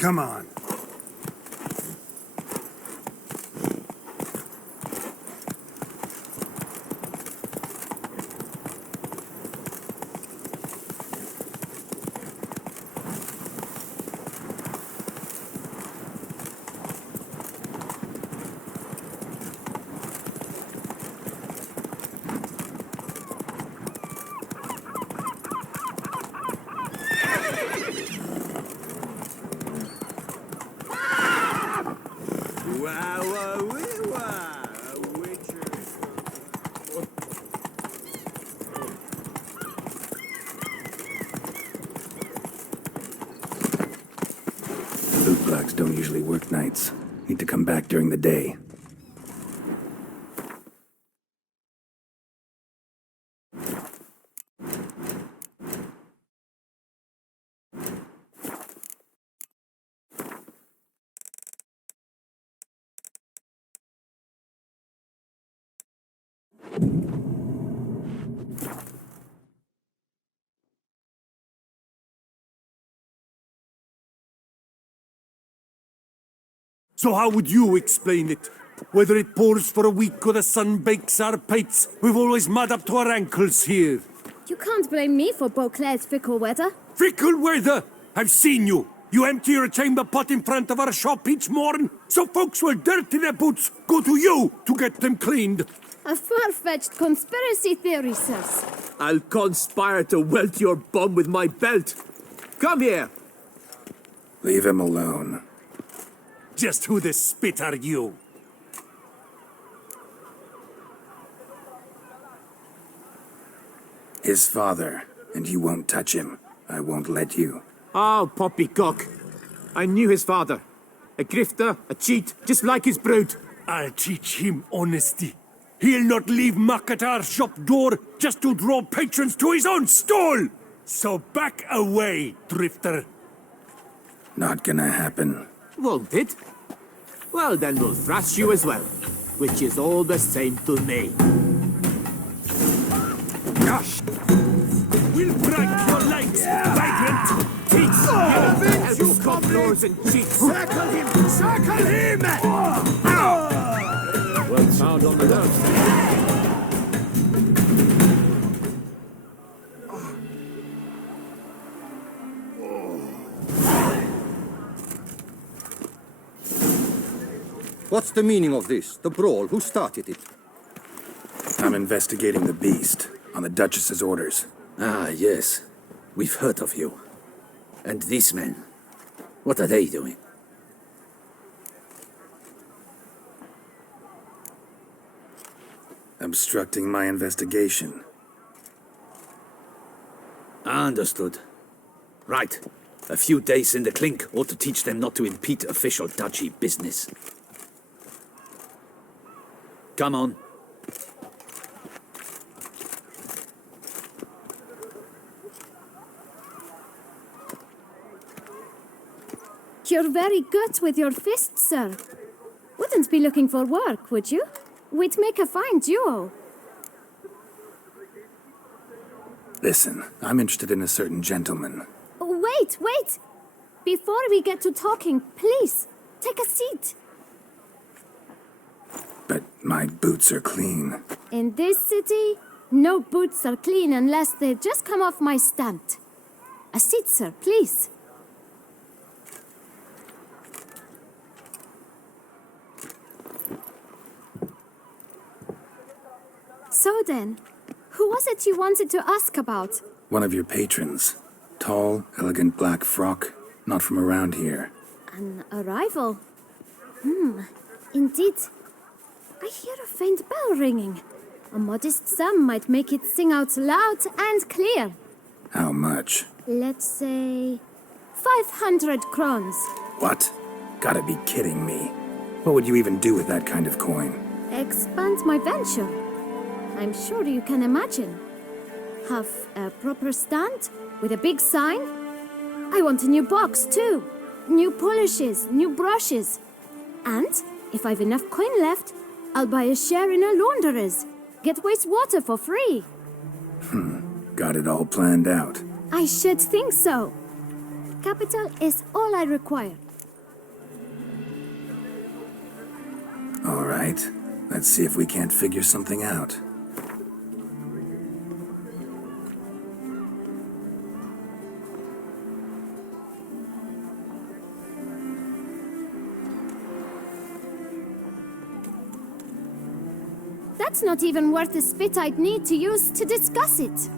Come on. Bootblocks don't usually work nights. Need to come back during the day. So how would you explain it? Whether it pours for a week or the sun bakes our pates, we've always mud up to our ankles here. You can't blame me for Beauclair's fickle weather. Fickle weather! I've seen you! You empty your chamber pot in front of our shop each morn, so folks will dirty their boots, go to you to get them cleaned. A far-fetched conspiracy theory, sirs. I'll conspire to welt your bum with my belt. Come here! Leave him alone. Just who the spit are you? His father, and you won't touch him. I won't let you. Oh, poppycock. I knew his father. A grifter, a cheat, just like his brood. I'll teach him honesty. He'll not leave muck at our shop door just to draw patrons to his own stall! So back away, drifter. Not gonna happen. Won't it? Well, then we'll thrash you as well. Which is all the same to me. Gosh! We'll break your legs, vagrant! Teach Help scofflaws and cheats. Circle him! Circle him! Well found on the nerves. What's the meaning of this? The brawl? Who started it? I'm investigating the beast, on the Duchess's orders. Ah, yes. We've heard of you. And these men, what are they doing? Obstructing my investigation. Understood. Right. A few days in the clink ought to teach them not to impede official duchy business. Come on. You're very good with your fists, sir. Wouldn't be looking for work, would you? We'd make a fine duo. Listen, I'm interested in a certain gentleman. Oh, wait! Before we get to talking, please, take a seat. But my boots are clean. In this city, No boots are clean unless they just come off my stand. A seat, sir, please. So then, who was it you wanted to ask about? One of your patrons. Tall, elegant black frock. Not from around here. An arrival? Indeed. I hear a faint bell ringing. A modest sum might make it sing out loud and clear. How much? Let's say 500 crowns. What? Gotta be kidding me. What would you even do with that kind of coin? Expand my venture. I'm sure you can imagine. Have a proper stand with a big sign. I want a new box too. New polishes, new brushes. And if I've enough coin left, I'll buy a share in a launderer's. Get wastewater for free. Got it all planned out. I should think so. Capital is all I require. All right. Let's see if we can't figure something out. That's not even worth the spit I'd need to use to discuss it.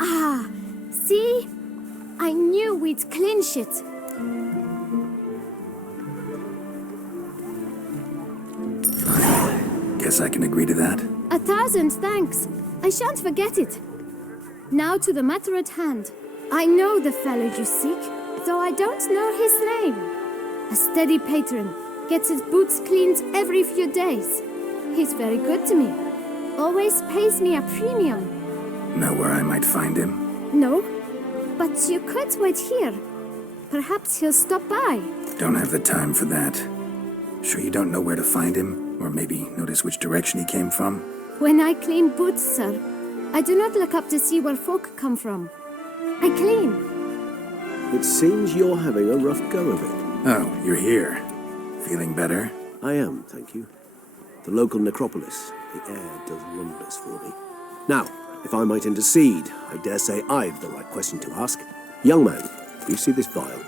Ah, see? I knew we'd clinch it. Guess I can agree to that. 1,000 thanks. I shan't forget it. Now to the matter at hand. I know the fellow you seek, though I don't know his name. A steady patron, gets his boots cleaned every few days. He's very good to me. Always pays me a premium. Know where I might find him? No, but you could wait here. Perhaps he'll stop by. Don't have the time for that. Sure you don't know where to find him? Or maybe notice which direction he came from? When I clean boots, sir, I do not look up to see where folk come from. I clean. It seems you're having a rough go of it. Oh, you're here. Feeling better? I am, thank you. The local necropolis. The air does wonders for me. Now, if I might intercede, I dare say I've the right question to ask. Young man, you see this vial?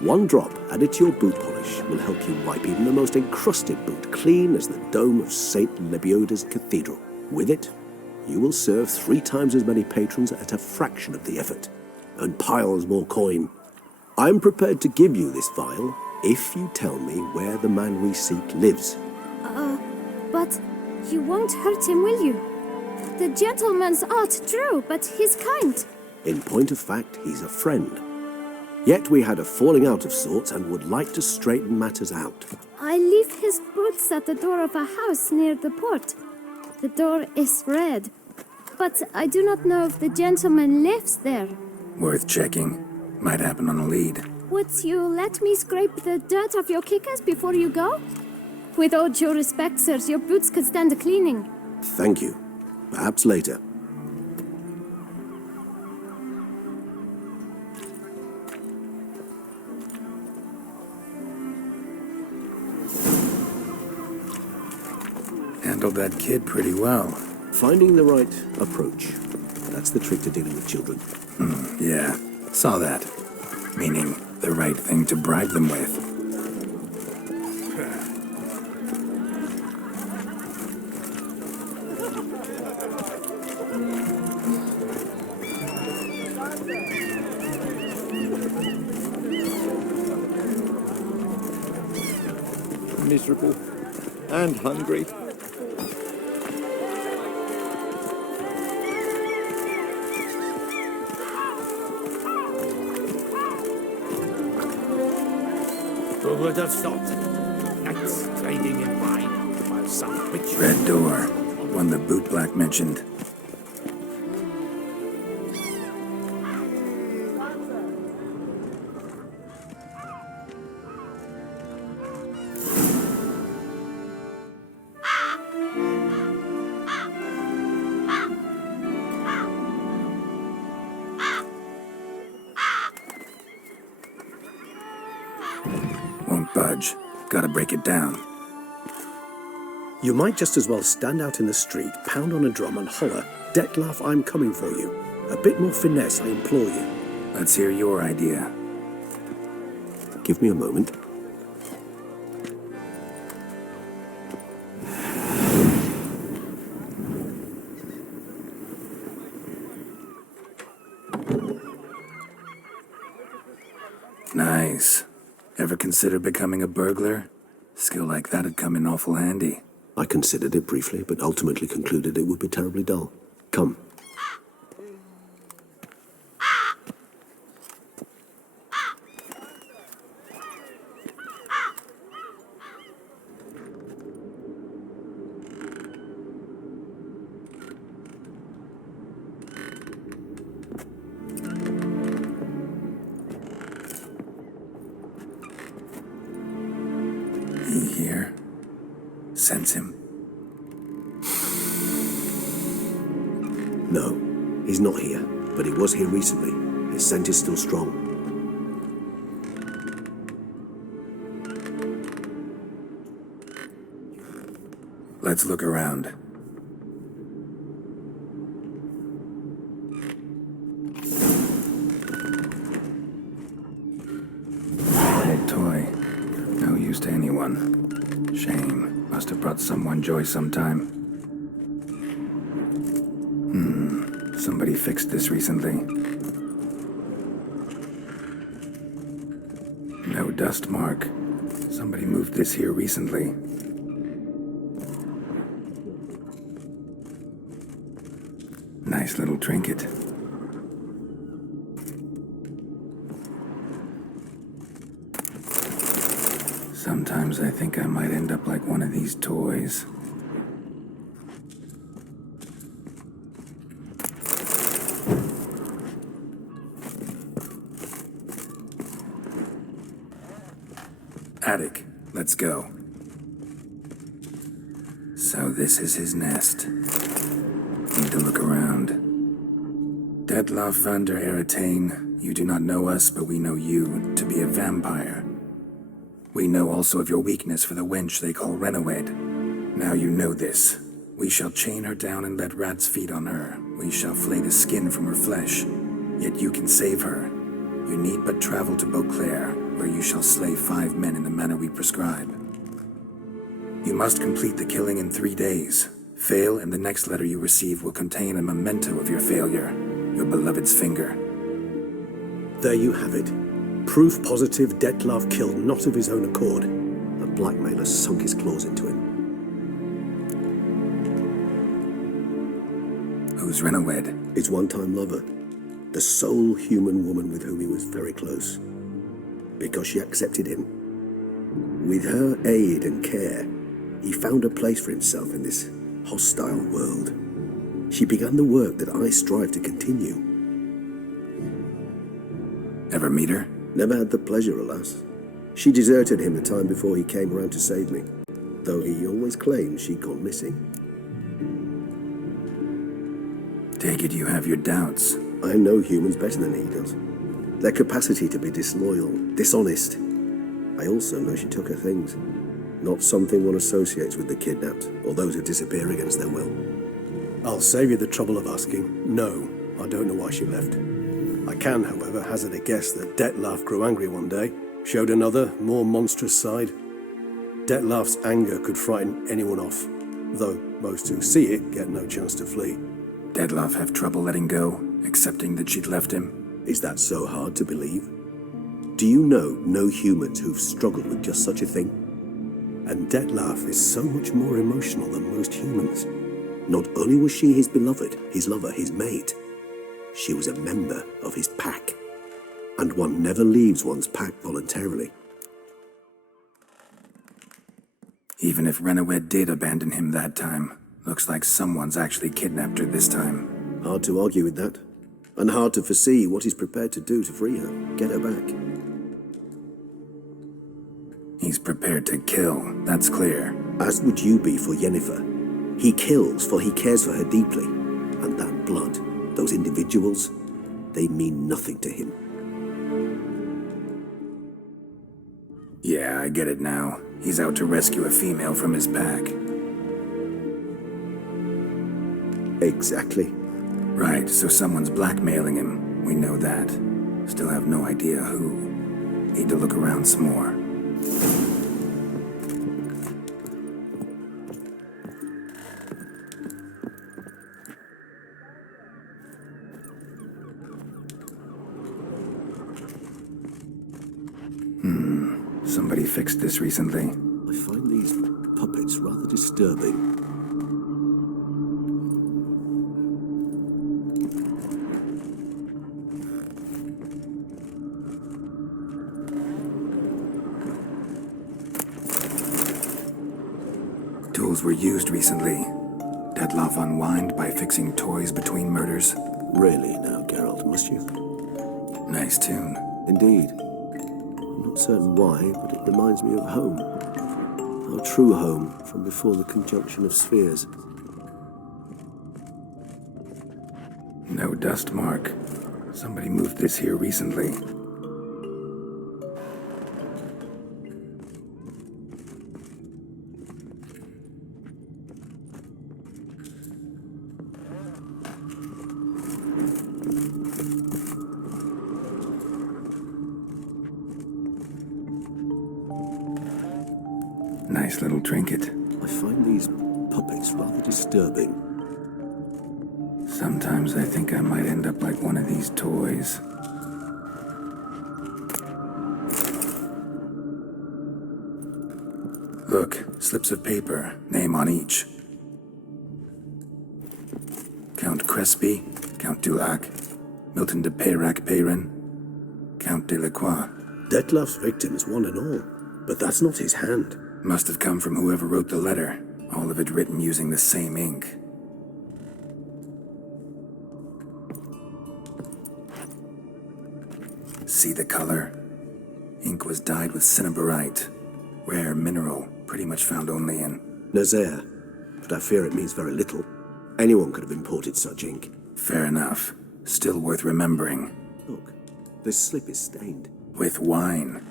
One drop added to your boot polish will help you wipe even the most encrusted boot clean as the dome of St. Lebioda's Cathedral. With it, you will serve 3 times as many patrons at a fraction of the effort, and piles more coin. I'm prepared to give you this vial if you tell me where the man we seek lives. But you won't hurt him, will you? The gentleman's art, true, but he's kind. In point of fact, he's a friend. Yet we had a falling out of sorts and would like to straighten matters out. I leave his boots at the door of a house near the port. The door is red, but I do not know if the gentleman lives there. Worth checking. Might happen on a lead. Would you let me scrape the dirt off your kickers before you go? With all due respect, sirs, your boots could stand a cleaning. Thank you. Perhaps later. Handled that kid pretty well. Finding the right approach. That's the trick to dealing with children. Yeah, saw that. Meaning, the right thing to bribe them with. Miserable and hungry. Who would have thought? Knights trading in wine while some witch... Red door. One the boot black mentioned. budge. Gotta break it down. You might just as well stand out in the street, pound on a drum and holler, "Dettlaff, I'm coming for you." A bit more finesse, I implore you. Let's hear your idea. Give me a moment. Nice. Ever consider becoming a burglar? Skill like that'd come in awful handy. I considered it briefly, but ultimately concluded it would be terribly dull. Come. He here? Sense him? No, he's not here, but he was here recently. His scent is still strong. Let's look around. Old toy. No use to anyone. Shame. Must have brought someone joy sometime. Somebody fixed this recently. No dust mark. Somebody moved this here recently. Nice little trinket. Sometimes I think I might end up like one of these toys. Attic, let's go. So this is his nest. Need to look around. Dettlaff van der Eretain, you do not know us, but we know you to be a vampire. We know also of your weakness for the wench they call Renawed. Now you know this. We shall chain her down and let rats feed on her. We shall flay the skin from her flesh. Yet you can save her. You need but travel to Beauclair, where you shall slay 5 men in the manner we prescribe. You must complete the killing in 3 days. Fail, and the next letter you receive will contain a memento of your failure, your beloved's finger. There you have it. Proof positive Dettlaff killed not of his own accord. A blackmailer sunk his claws into him. Who's Renawed? His one-time lover. The sole human woman with whom he was very close. Because she accepted him. With her aid and care, he found a place for himself in this hostile world. She began the work that I strive to continue. Ever meet her? Never had the pleasure, alas. She deserted him a time before he came around to save me, though he always claimed she'd gone missing. Take it you have your doubts. I know humans better than he does. Their capacity to be disloyal, dishonest. I also know she took her things. Not something one associates with the kidnapped, or those who disappear against their will. I'll save you the trouble of asking. No, I don't know why she left. I can, however, hazard a guess that Dettlaff grew angry one day, showed another, more monstrous side. Dettlaff's anger could frighten anyone off, though most who see it get no chance to flee. Dettlaff have trouble letting go, accepting that she'd left him? Is that so hard to believe? Do you know no humans who've struggled with just such a thing? And Dettlaff is so much more emotional than most humans. Not only was she his beloved, his lover, his mate, she was a member of his pack. And one never leaves one's pack voluntarily. Even if Renawed did abandon him that time, looks like someone's actually kidnapped her this time. Hard to argue with that. And hard to foresee what he's prepared to do to free her, get her back. He's prepared to kill, that's clear. As would you be for Yennefer. He kills for he cares for her deeply. And that blood, those individuals, they mean nothing to him. Yeah, I get it now. He's out to rescue a female from his pack. Exactly. Right, so someone's blackmailing him. We know that. Still have no idea who. Need to look around some more. Somebody fixed this recently. I find these puppets rather disturbing. Tools were used recently. Dettlaff unwind by fixing toys between murders. Really now, Geralt, must you? Nice tune. Indeed. I'm not certain why, but it reminds me of home. Our true home from before the conjunction of spheres. No dust mark. Somebody moved this here recently. Nice little trinket. I find these puppets rather disturbing. Sometimes I think I might end up like one of these toys. Look, slips of paper, name on each. Count Crespi, Count Dulac, Milton de Peyrac-Peyrin, Count Delacroix. Dettlaff's victims, one and all. But that's not his hand. Must have come from whoever wrote the letter. All of it written using the same ink. See the color? Ink was dyed with cinnabarite. Rare mineral, pretty much found only in... Nazaire. But I fear it means very little. Anyone could have imported such ink. Fair enough. Still worth remembering. Look, this slip is stained. With wine.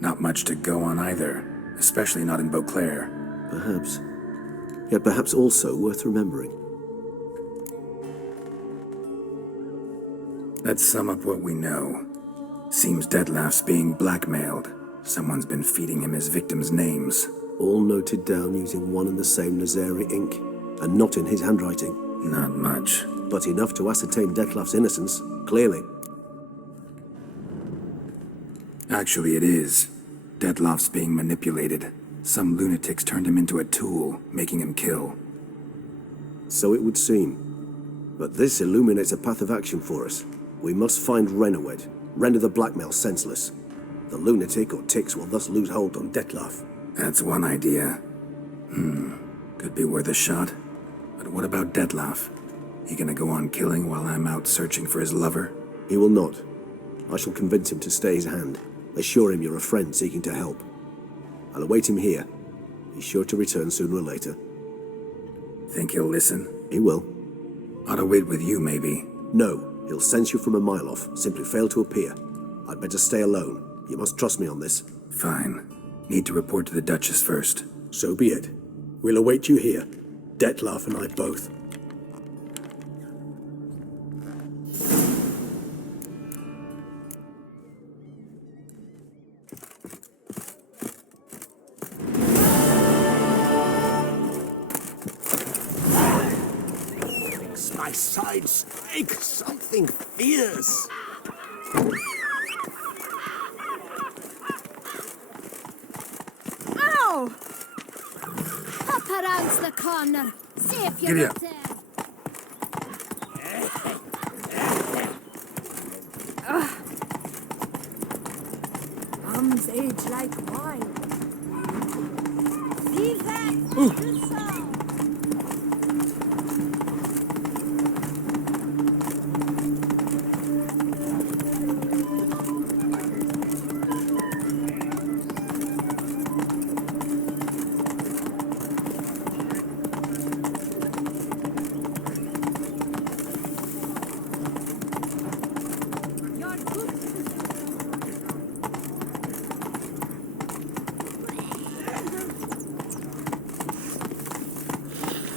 Not much to go on either. Especially not in Beauclair. Perhaps. Yet perhaps also worth remembering. Let's sum up what we know. Seems Dettlaff's being blackmailed. Someone's been feeding him his victims' names. All noted down using one and the same Nazaire ink. And not in his handwriting. Not much. But enough to ascertain Dettlaff's innocence, clearly. Actually, it is. Dettlaff's being manipulated. Some lunatics turned him into a tool, making him kill. So it would seem. But this illuminates a path of action for us. We must find Renoed, render the blackmail senseless. The lunatic or ticks will thus lose hold on Dettlaff. That's one idea. Could be worth a shot. But what about Dettlaff? He gonna go on killing while I'm out searching for his lover? He will not. I shall convince him to stay his hand. Assure him you're a friend seeking to help. I'll await him here. He's sure to return sooner or later. Think he'll listen? He will. Ought to wait with you, maybe. No, he'll sense you from a mile off. Simply fail to appear. I'd better stay alone. You must trust me on this. Fine. Need to report to the Duchess first. So be it. We'll await you here. Dettlaff and I both. My sides ache, something fierce. Ow! Up around the corner. See if you're Giddy not up. there. Arms age like wine. Feel that?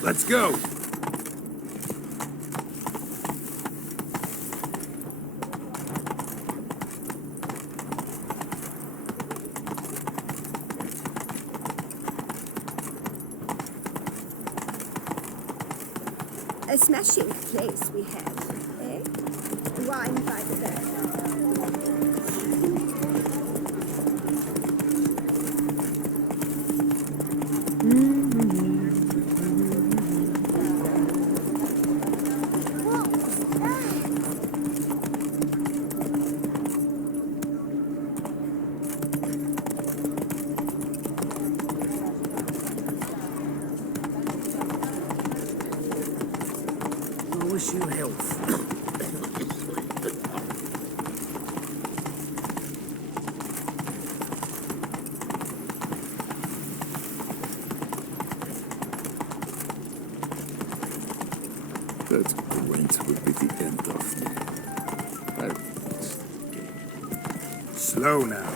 Let's go! A smashing place we have, eh? Wine by the bed. I wish you health. That Gwent will be the end of me. Slow now.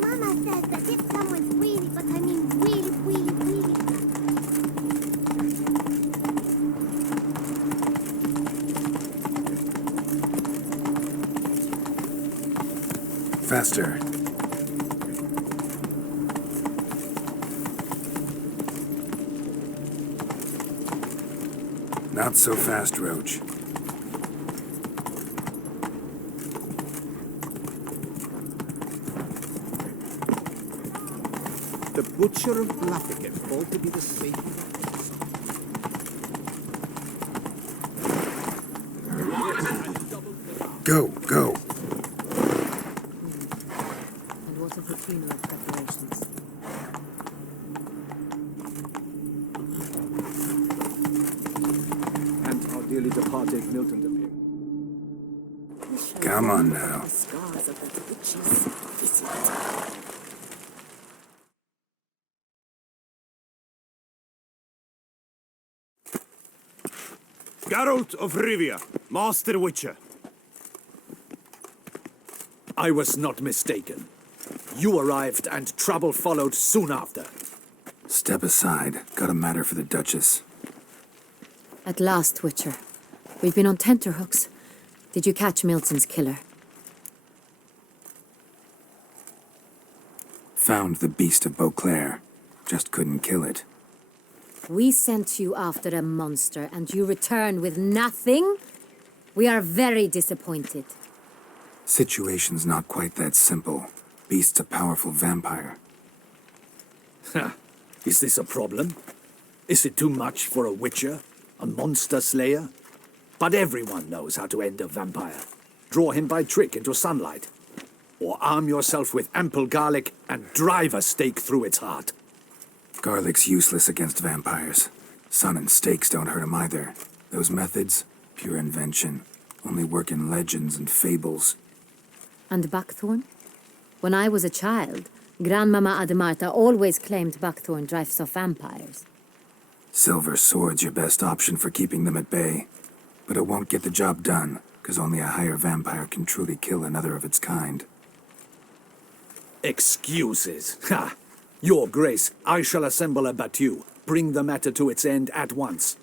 Mama says that if someone's really, but I mean really, really, really... Faster. Not so fast, Roach. The Butcher of Blaviken, all to be the same. Go, go. And what of the funeral preparations? And our dearly departed Milton appeared. Come on now. Scars of that witch's visit. Geralt of Rivia, Master Witcher. I was not mistaken. You arrived and trouble followed soon after. Step aside. Got a matter for the Duchess. At last, Witcher. We've been on tenterhooks. Did you catch Milton's killer? Found the beast of Beauclair. Just couldn't kill it. We sent you after a monster, and you return with nothing? We are very disappointed. Situation's not quite that simple. Beast's a powerful vampire. Ha! Is this a problem? Is it too much for a witcher? A monster slayer? But everyone knows how to end a vampire. Draw him by trick into sunlight. Or arm yourself with ample garlic and drive a stake through its heart. Garlic's useless against vampires. Sun and stakes don't hurt him either. Those methods, pure invention. Only work in legends and fables. And buckthorn? When I was a child, Grandmama Ademarta always claimed buckthorn drives off vampires. Silver sword's your best option for keeping them at bay. But it won't get the job done, because only a higher vampire can truly kill another of its kind. Excuses. Ha! Your Grace, I shall assemble a battue. Bring the matter to its end at once.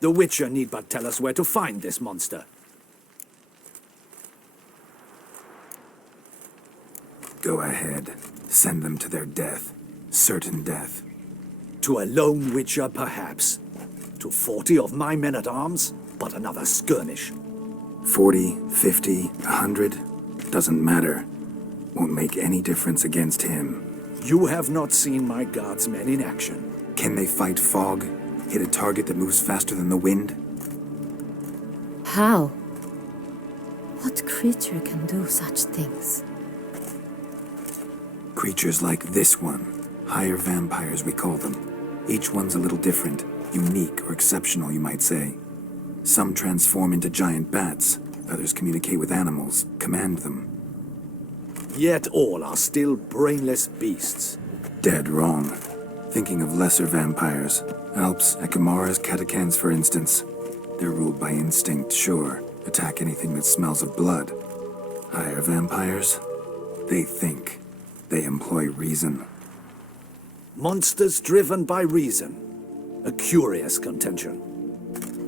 The Witcher need but tell us where to find this monster. Go ahead. Send them to their death. Certain death. To a lone Witcher, perhaps. To 40 of my men-at-arms, but another skirmish. 40, 50, 100, doesn't matter. Won't make any difference against him. You have not seen my guardsmen in action. Can they fight fog? Hit a target that moves faster than the wind? How? What creature can do such things? Creatures like this one. Higher vampires, we call them. Each one's a little different. Unique or exceptional, you might say. Some transform into giant bats. Others communicate with animals, command them. Yet all are still brainless beasts. Dead wrong. Thinking of lesser vampires. Alps, Ekamaras, Catacans, for instance. They're ruled by instinct, sure. Attack anything that smells of blood. Higher vampires? They think. They employ reason. Monsters driven by reason. A curious contention.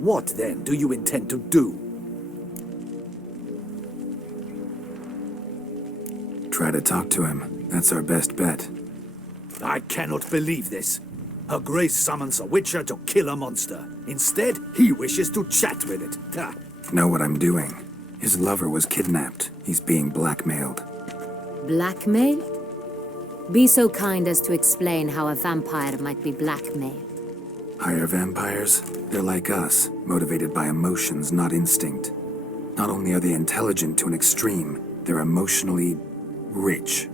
What, then, do you intend to do? Try to talk to him. That's our best bet. I cannot believe this. Her Grace summons a witcher to kill a monster. Instead, he wishes to chat with it. Ha! Know what I'm doing. His lover was kidnapped. He's being blackmailed. Blackmailed? Be so kind as to explain how a vampire might be blackmailed. Higher vampires? They're like us, motivated by emotions, not instinct. Not only are they intelligent to an extreme, they're emotionally rich,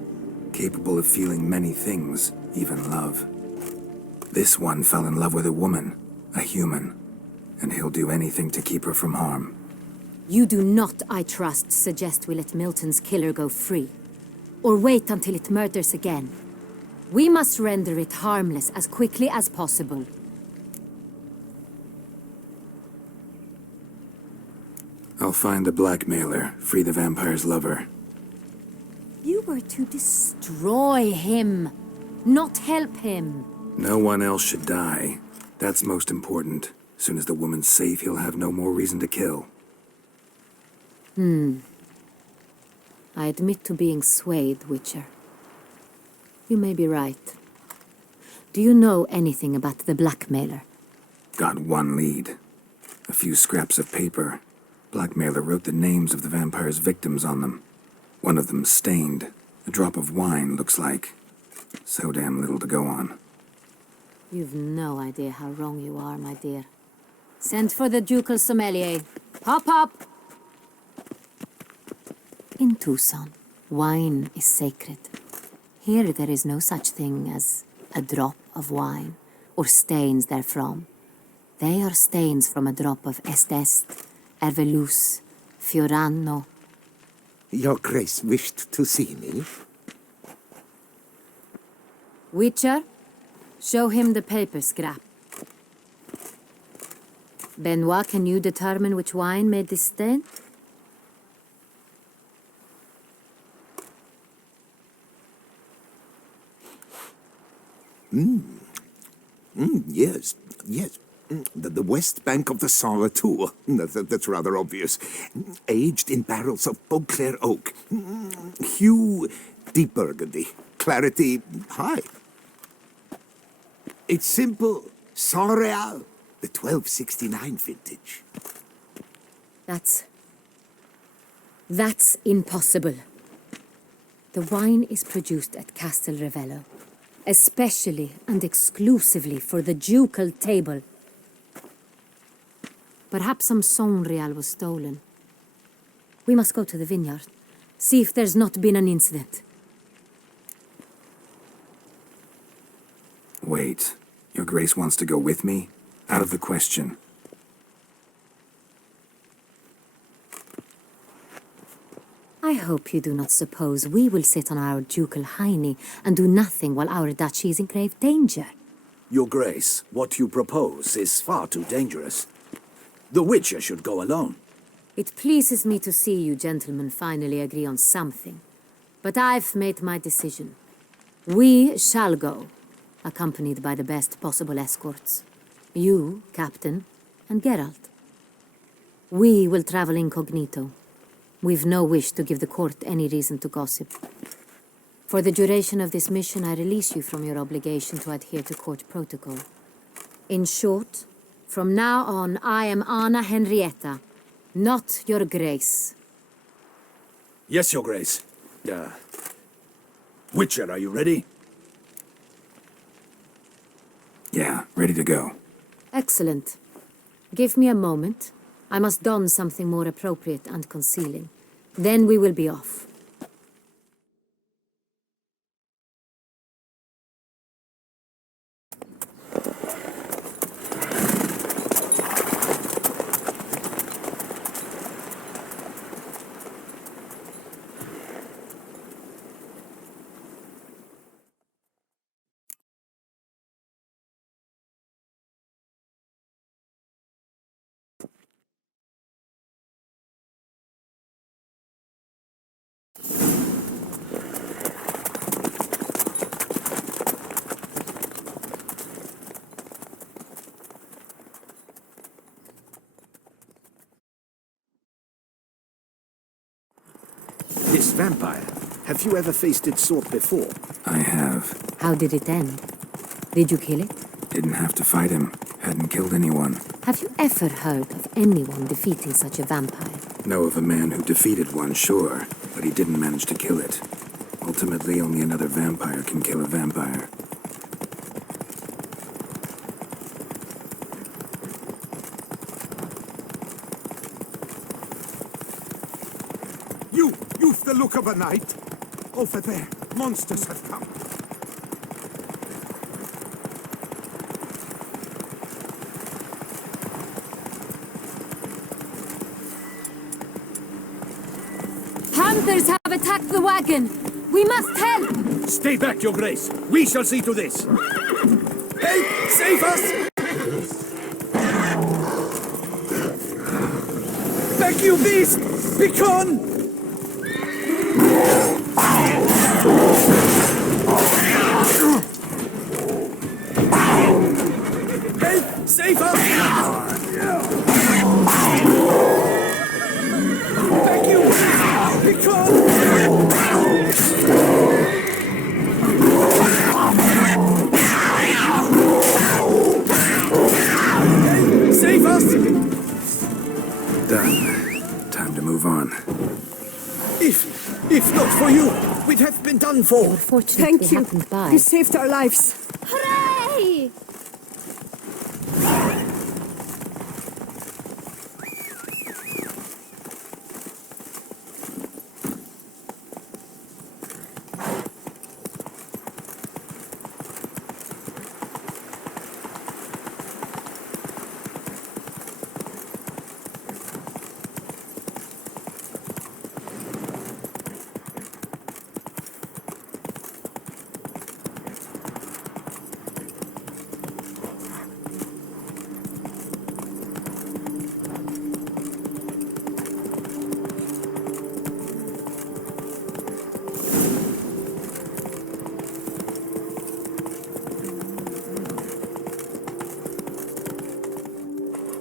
capable of feeling many things, even love. This one fell in love with a woman, a human, and he'll do anything to keep her from harm. You do not, I trust, suggest we let Milton's killer go free. Or wait until it murders again. We must render it harmless as quickly as possible. I'll find the blackmailer, free the vampire's lover. You were to destroy him, not help him. No one else should die. That's most important. Soon as the woman's safe, he'll have no more reason to kill. I admit to being swayed, Witcher. You may be right. Do you know anything about the blackmailer? Got one lead. A few scraps of paper. Blackmailer wrote the names of the vampire's victims on them. One of them stained. A drop of wine, looks like. So damn little to go on. You've no idea how wrong you are, my dear. Send for the ducal sommelier. Hop, hop! In Tucson, wine is sacred. Here there is no such thing as a drop of wine, or stains therefrom. They are stains from a drop of Estest, Ervelus, Fiorano. Your Grace wished to see me? Witcher, show him the paper scrap. Benoit, can you determine which wine made this stain? Yes, yes. The west bank of the Saint Tour. That's rather obvious. Aged in barrels of Beauclair oak. Hue, deep burgundy. Clarity, high. It's simple. Saint Real, the 1269 vintage. That's impossible. The wine is produced at Castel Ravello, especially and exclusively for the ducal table. Perhaps some Saint Real was stolen. We must go to the vineyard, see if there's not been an incident. Wait. Your Grace wants to go with me? Out of the question. I hope you do not suppose we will sit on our ducal hiney and do nothing while our duchy is in grave danger. Your Grace, what you propose is far too dangerous. The Witcher should go alone. It pleases me to see you gentlemen finally agree on something. But I've made my decision. We shall go, accompanied by the best possible escorts. You, Captain, and Geralt. We will travel incognito. We've no wish to give the court any reason to gossip. For the duration of this mission, I release you from your obligation to adhere to court protocol. In short, from now on, I am Anna Henrietta, not your Grace. Yes, Your Grace. Witcher, are you ready? Yeah, ready to go. Excellent. Give me a moment. I must don something more appropriate and concealing. Then we will be off. This vampire, have you ever faced its sort before? I have. How did it end? Did you kill it? Didn't have to fight him. Hadn't killed anyone. Have you ever heard of anyone defeating such a vampire? Know of a man who defeated one, sure, but he didn't manage to kill it. Ultimately, only another vampire can kill a vampire. You've the look of a knight. Over there, monsters have come. Panthers have attacked the wagon. We must help. Stay back, Your Grace. We shall see to this. Help! Save us! Back, you beast! Begone! Help! Save us! Back, you beast! Begone! Save us! Done. Time to move on. If not for you, we'd have been done for. Fortunately, Thank you. happened by. You saved our lives. Hooray!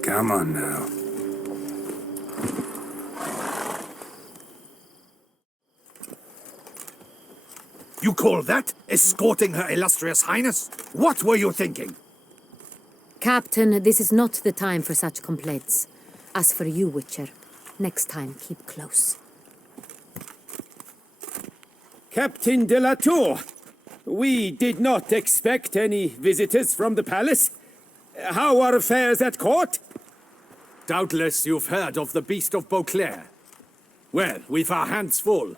Come on now. You call that escorting Her Illustrious Highness? What were you thinking? Captain, this is not the time for such complaints. As for you, Witcher, next time keep close. Captain de la Tour, we did not expect any visitors from the palace. How are affairs at court? Doubtless you've heard of the Beast of Beauclair. Well, we've our hands full.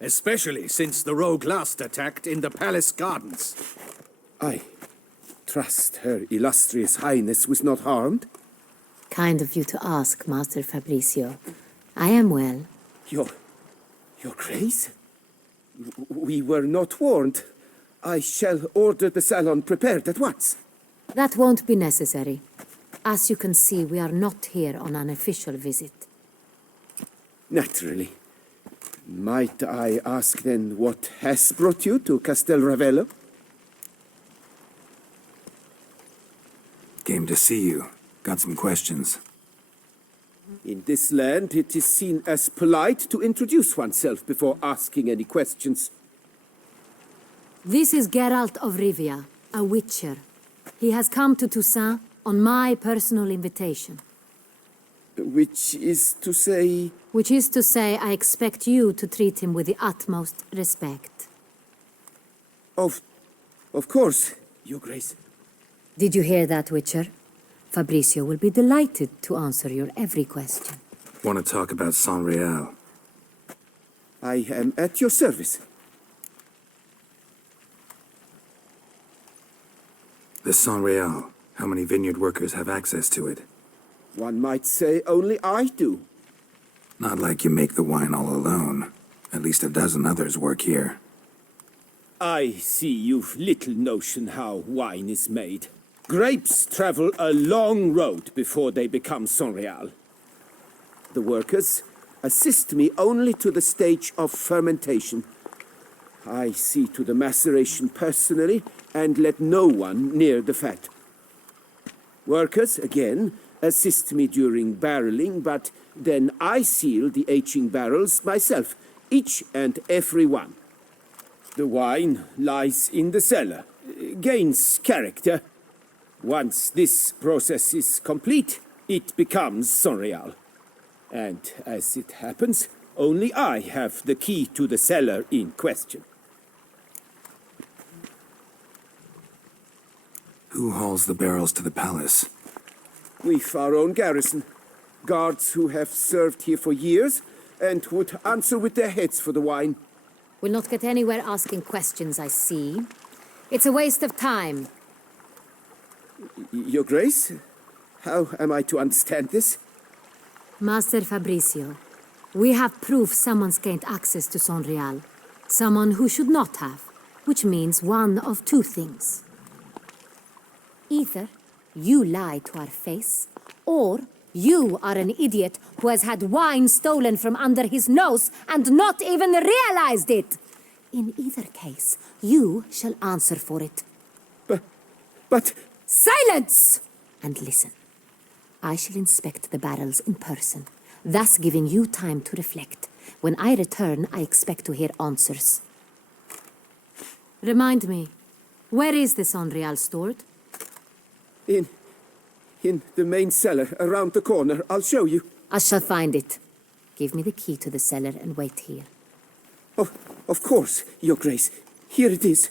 Especially since the rogue last attacked in the palace gardens. I trust Her Illustrious Highness was not harmed. Kind of you to ask, Master Fabricio. I am well. Your Grace? We were not warned. I shall order the salon prepared at once. That won't be necessary. As you can see, we are not here on an official visit. Naturally. Might I ask then what has brought you to Castel Ravello? Came to see you. Got some questions. In this land, it is seen as polite to introduce oneself before asking any questions. This is Geralt of Rivia, a witcher. He has come to Toussaint on my personal invitation. Which is to say... Which is to say, I expect you to treat him with the utmost respect. Of course, Your Grace. Did you hear that, Witcher? Fabricio will be delighted to answer your every question. Want to talk about Saint-Réal? I am at your service. The Saint-Réal. How many vineyard workers have access to it? One might say only I do. Not like you make the wine all alone. At least a dozen others work here. I see you've little notion how wine is made. Grapes travel a long road before they become Saint-Réal. The workers assist me only to the stage of fermentation. I see to the maceration personally and let no one near the fat. Workers, again, assist me during barreling, but then I seal the aging barrels myself, each and every one. The wine lies in the cellar, gains character. Once this process is complete, it becomes Sonreal. And as it happens, only I have the key to the cellar in question. Who hauls the barrels to the palace? We've our own garrison, guards who have served here for years and would answer with their heads for the wine. We'll not get anywhere asking questions, I see. It's a waste of time. Your Grace, how am I to understand this? Master Fabricio, we have proof someone's gained access to Sonreal. Someone who should not have, which means one of two things. Either you lie to our face, or you are an idiot who has had wine stolen from under his nose and not even realized it. In either case, you shall answer for it. But... Silence! And listen. I shall inspect the barrels in person, thus giving you time to reflect. When I return, I expect to hear answers. Remind me, where is the Sonreal stored? In the main cellar, around the corner. I'll show you. I shall find it. Give me the key to the cellar and wait here. Oh, of course, Your Grace. Here it is.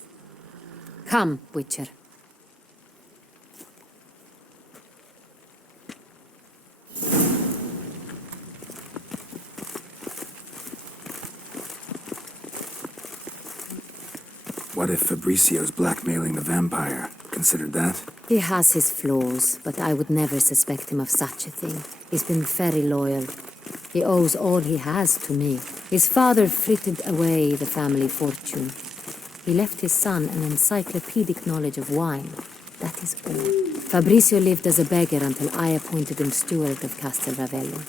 Come, Witcher. What if Fabricio's blackmailing the vampire? Considered that? He has his flaws, but I would never suspect him of such a thing. He's been very loyal. He owes all he has to me. His father frittered away the family fortune. He left his son an encyclopedic knowledge of wine. That is all. Fabricio lived as a beggar until I appointed him steward of Castel Ravello.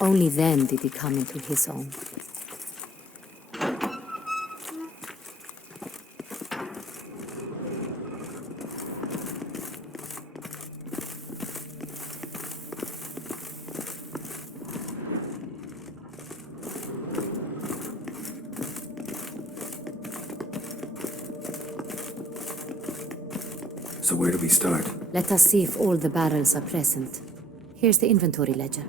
Only then did he come into his own. So where do we start? Let us see if all the barrels are present. Here's the inventory ledger.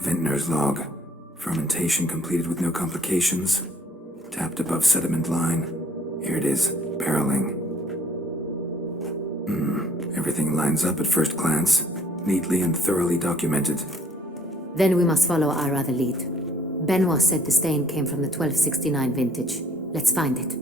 Vintner's log. Fermentation completed with no complications. Tapped above sediment line. Here it is, barreling. Everything lines up at first glance. Neatly and thoroughly documented. Then we must follow our other lead. Benoit said the stain came from the 1269 vintage. Let's find it.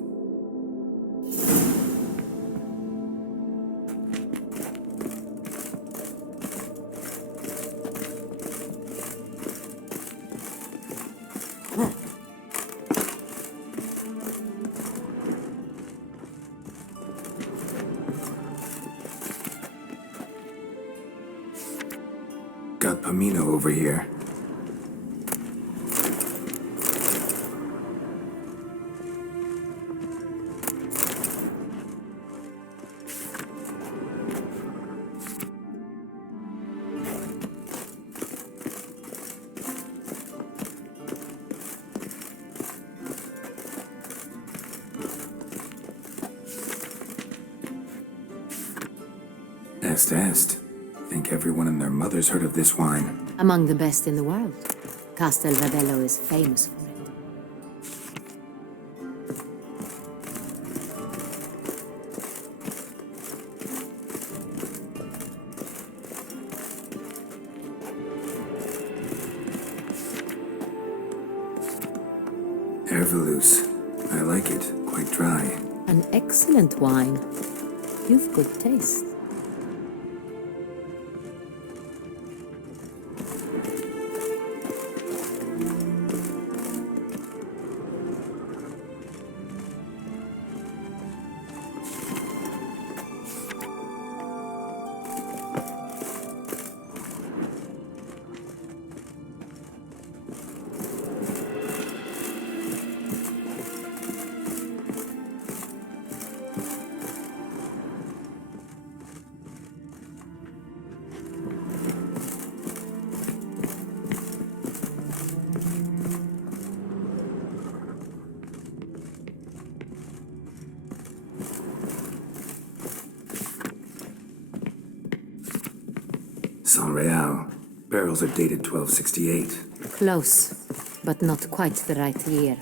Got Pomino over here. Est. Think everyone and their mother's heard of this wine. Among the best in the world. Castel Rebello is famous for it. Herveloos. I like it. Quite dry. An excellent wine. You've good taste. San Real. Barrels are dated 1268. Close, but not quite the right year.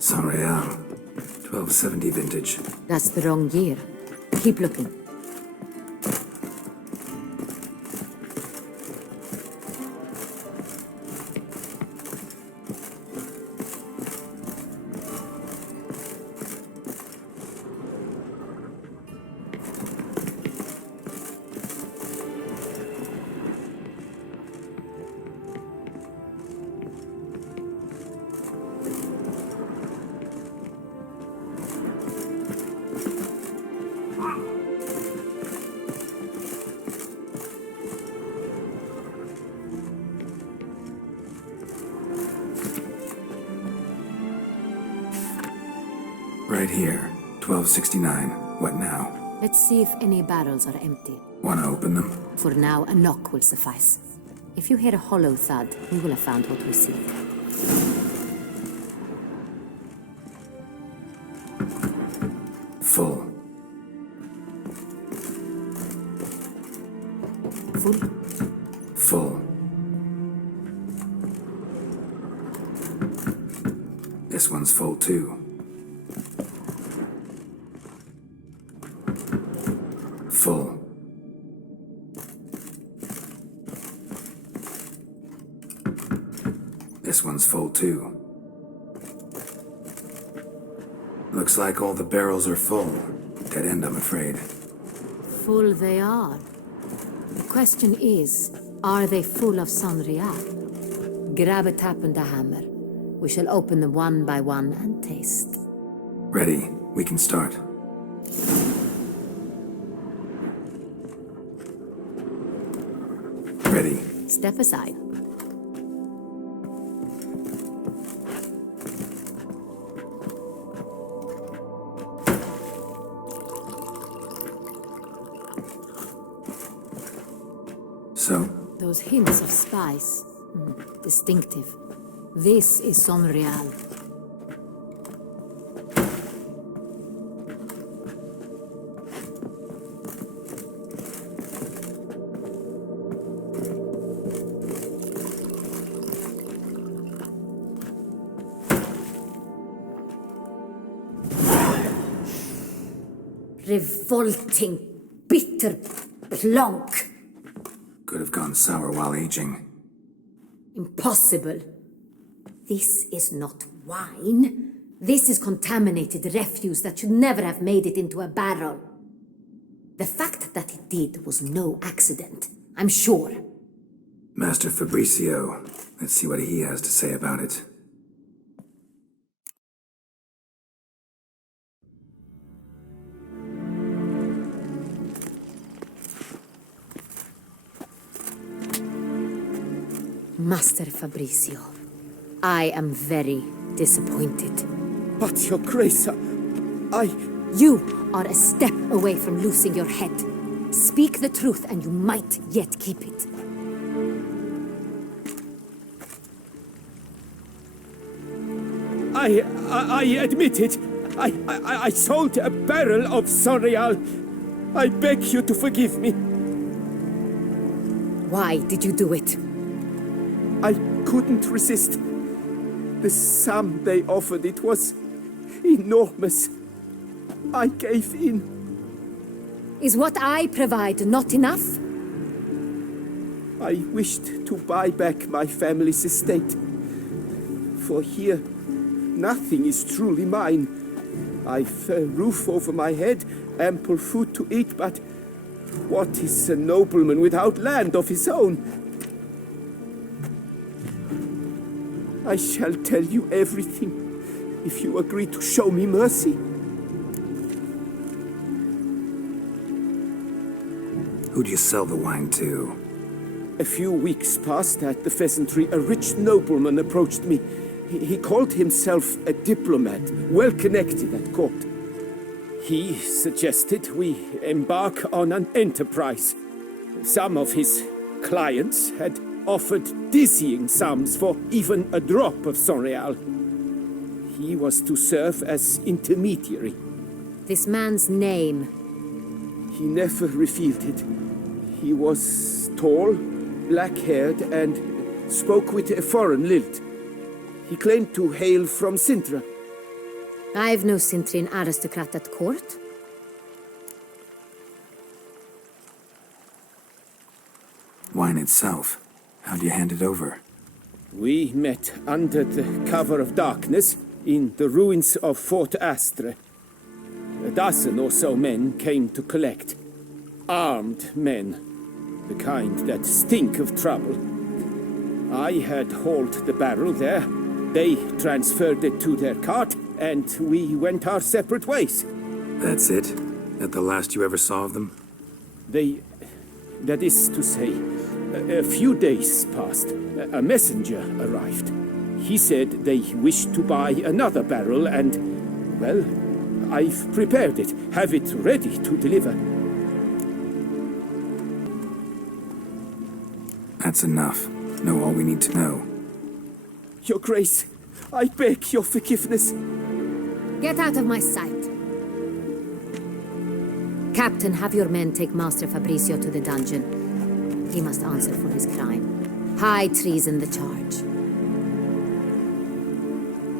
San Real. 1270 vintage. That's the wrong year. Keep looking. Right here. 1269. What now? Let's see if any barrels are empty. Wanna open them? For now, a knock will suffice. If you hear a hollow thud, we will have found what we seek. Full. Full? Full. This one's full too. Full. This one's full too. Looks like all the barrels are full. Dead end, I'm afraid. Full they are. The question is, are they full of San Real? Grab a tap and a hammer. We shall open them one by one and taste. Ready. We can start. Ready. Step aside. So? Those hints of spice. Distinctive. This is San Real. Revolting, bitter plonk. Could have gone sour while aging. Impossible. This is not wine. This is contaminated refuse that should never have made it into a barrel. The fact that it did was no accident, I'm sure. Master Fabricio. Let's see what he has to say about it. Master Fabrizio, I am very disappointed. But, Your Grace, I... You are a step away from losing your head. Speak the truth and you might yet keep it. I admit it. I sold a barrel of Sonreal. I beg you to forgive me. Why did you do it? I couldn't resist. The sum they offered, it was enormous. I gave in. Is what I provide not enough? I wished to buy back my family's estate. For here, nothing is truly mine. I've a roof over my head, ample food to eat, but what is a nobleman without land of his own? I shall tell you everything if you agree to show me mercy. Who do you sell the wine to? A few weeks past at the Pheasantry, a rich nobleman approached me. He called himself a diplomat, well connected at court. He suggested we embark on an enterprise. Some of his clients had offered dizzying sums for even a drop of Sonreal. He was to serve as intermediary. This man's name? He never revealed it. He was tall, black-haired, and spoke with a foreign lilt. He claimed to hail from Sintra. I've no Sintrian aristocrat at court. Wine itself. How do you hand it over? We met under the cover of darkness in the ruins of Fort Astre. A dozen or so men came to collect. Armed men. The kind that stink of trouble. I had hauled the barrel there. They transferred it to their cart, and we went our separate ways. That's it? That the last you ever saw of them? That is to say, a few days passed. A messenger arrived. He said they wished to buy another barrel and, well, I've prepared it. Have it ready to deliver. That's enough. Know all we need to know. Your Grace, I beg your forgiveness. Get out of my sight. Captain, have your men take Master Fabrizio to the dungeon. He must answer for his crime. High treason the charge.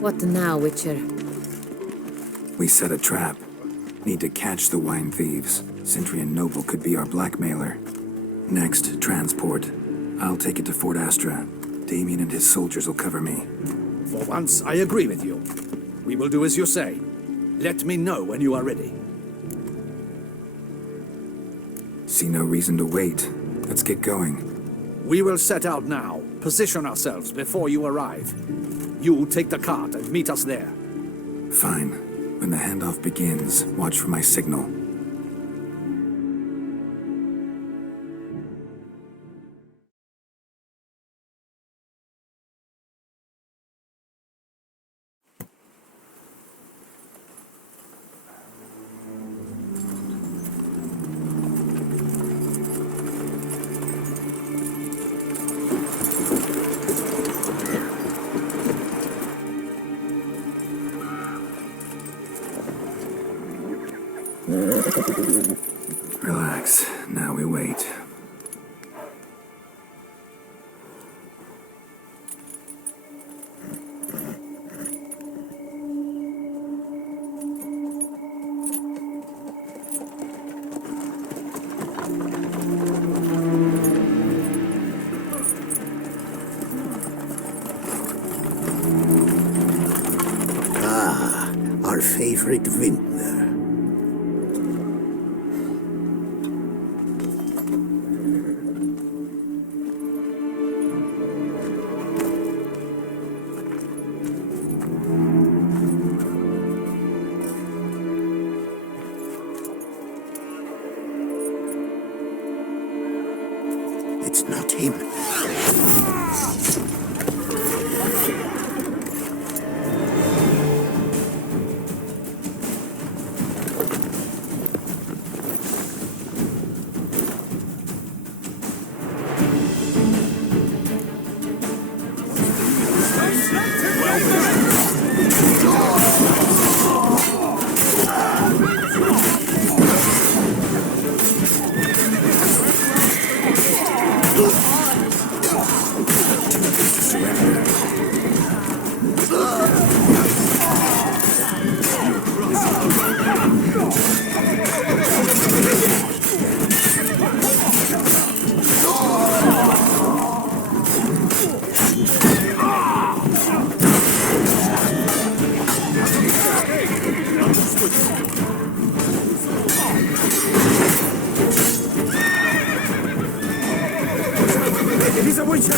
What now, Witcher? We set a trap. Need to catch the wine thieves. Sintrian Noble could be our blackmailer. Next, transport. I'll take it to Fort Astra. Damien and his soldiers will cover me. For once, I agree with you. We will do as you say. Let me know when you are ready. See no reason to wait. Let's get going. We will set out now. Position ourselves before you arrive. You take the cart and meet us there. Fine. When the handoff begins, watch for my signal. Relax. Now we wait. Ah, our favorite vintner. It's not him. He's a witcher!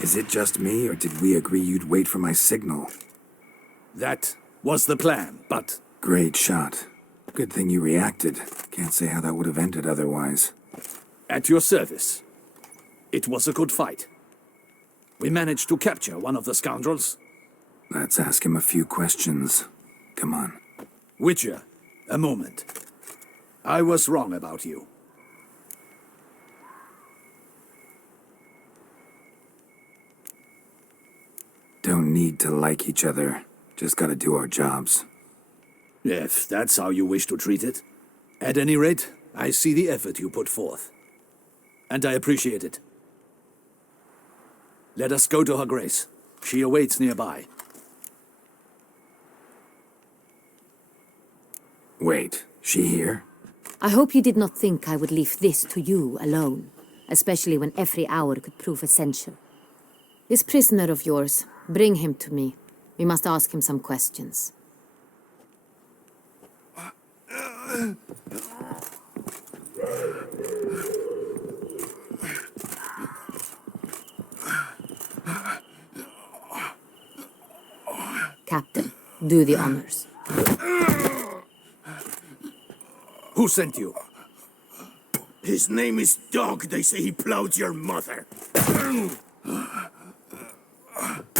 Is it just me, or did we agree you'd wait for my signal? That was the plan, but Great shot. Good thing you reacted. Can't say how that would have ended otherwise. at your service. It was a good fight. We managed to capture one of the scoundrels. Let's ask him a few questions. Come on. Witcher, a moment. I was wrong about you. Don't need to like each other. Just gotta do our jobs. If that's how you wish to treat it. At any rate, I see the effort you put forth. And I appreciate it. Let us go to her grace. She awaits nearby. Wait, she here? I hope you did not think I would leave this to you alone, especially when every hour could prove essential. This prisoner of yours, bring him to me. We must ask him some questions. Captain, do the honors. Who sent you? His name is Dog. They say he plowed your mother.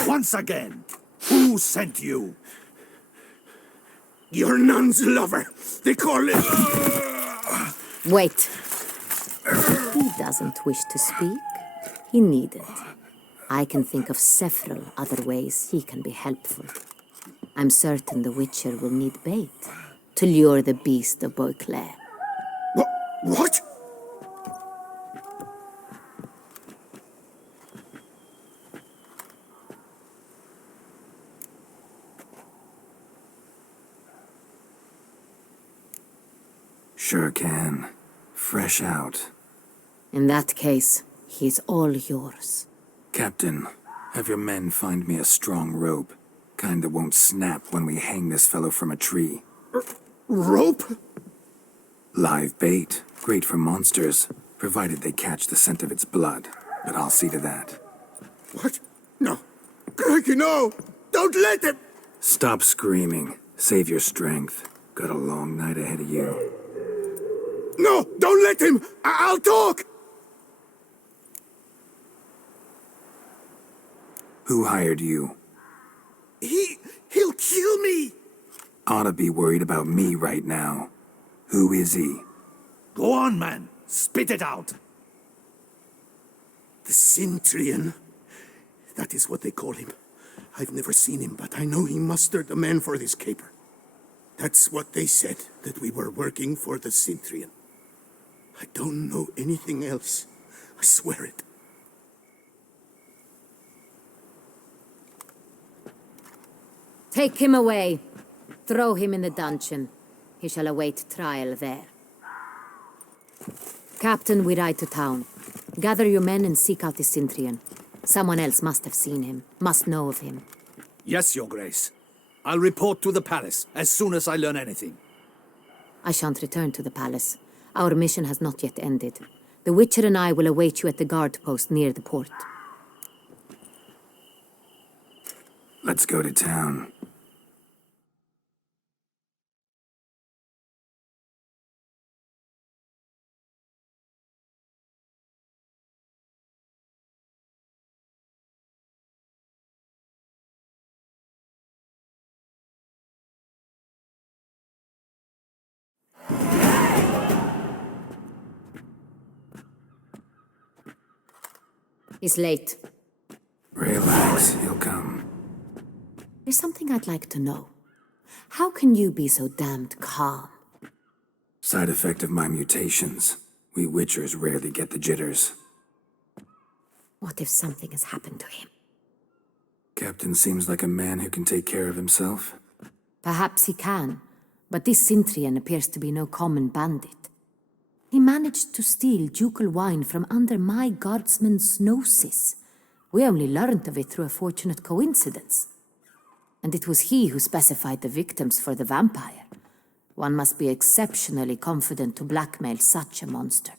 Once again, who sent you? Your nun's lover. They call him... Wait. He doesn't wish to speak. He needn't. I can think of several other ways he can be helpful. I'm certain the Witcher will need bait to lure the beast of Beauclair. What? Sure can. Fresh out. In that case, he's all yours. Captain, have your men find me a strong rope. Kind that won't snap when we hang this fellow from a tree. Rope? Live bait. Great for monsters, provided they catch the scent of its blood. But I'll see to that. What? No. Crikey, no! Don't let him! Stop screaming. Save your strength. Got a long night ahead of you. No! Don't let him! I'll talk! Who hired you? He'll kill me! Oughta be worried about me right now. Who is he? Go on, man. Spit it out. The Cintrian. That is what they call him. I've never seen him, but I know he mustered a man for this caper. That's what they said, that we were working for the Cintrian. I don't know anything else. I swear it. Take him away. Throw him in the dungeon. He shall await trial there. Captain, we ride to town. Gather your men and seek out the Cintrian. Someone else must have seen him, must know of him. Yes, Your Grace. I'll report to the palace as soon as I learn anything. I shan't return to the palace. Our mission has not yet ended. The Witcher and I will await you at the guard post near the port. Let's go to town. He's late. Relax, he'll come. There's something I'd like to know. How can you be so damned calm Side effect of my mutations. We Witchers rarely get the jitters. What if something has happened to him? Captain seems like a man who can take care of himself. Perhaps he can, but this Sintrian appears to be no common bandit. He managed to steal ducal wine from under my guardsman's noses. We only learned of it through a fortunate coincidence. And it was he who specified the victims for the vampire. One must be exceptionally confident to blackmail such a monster.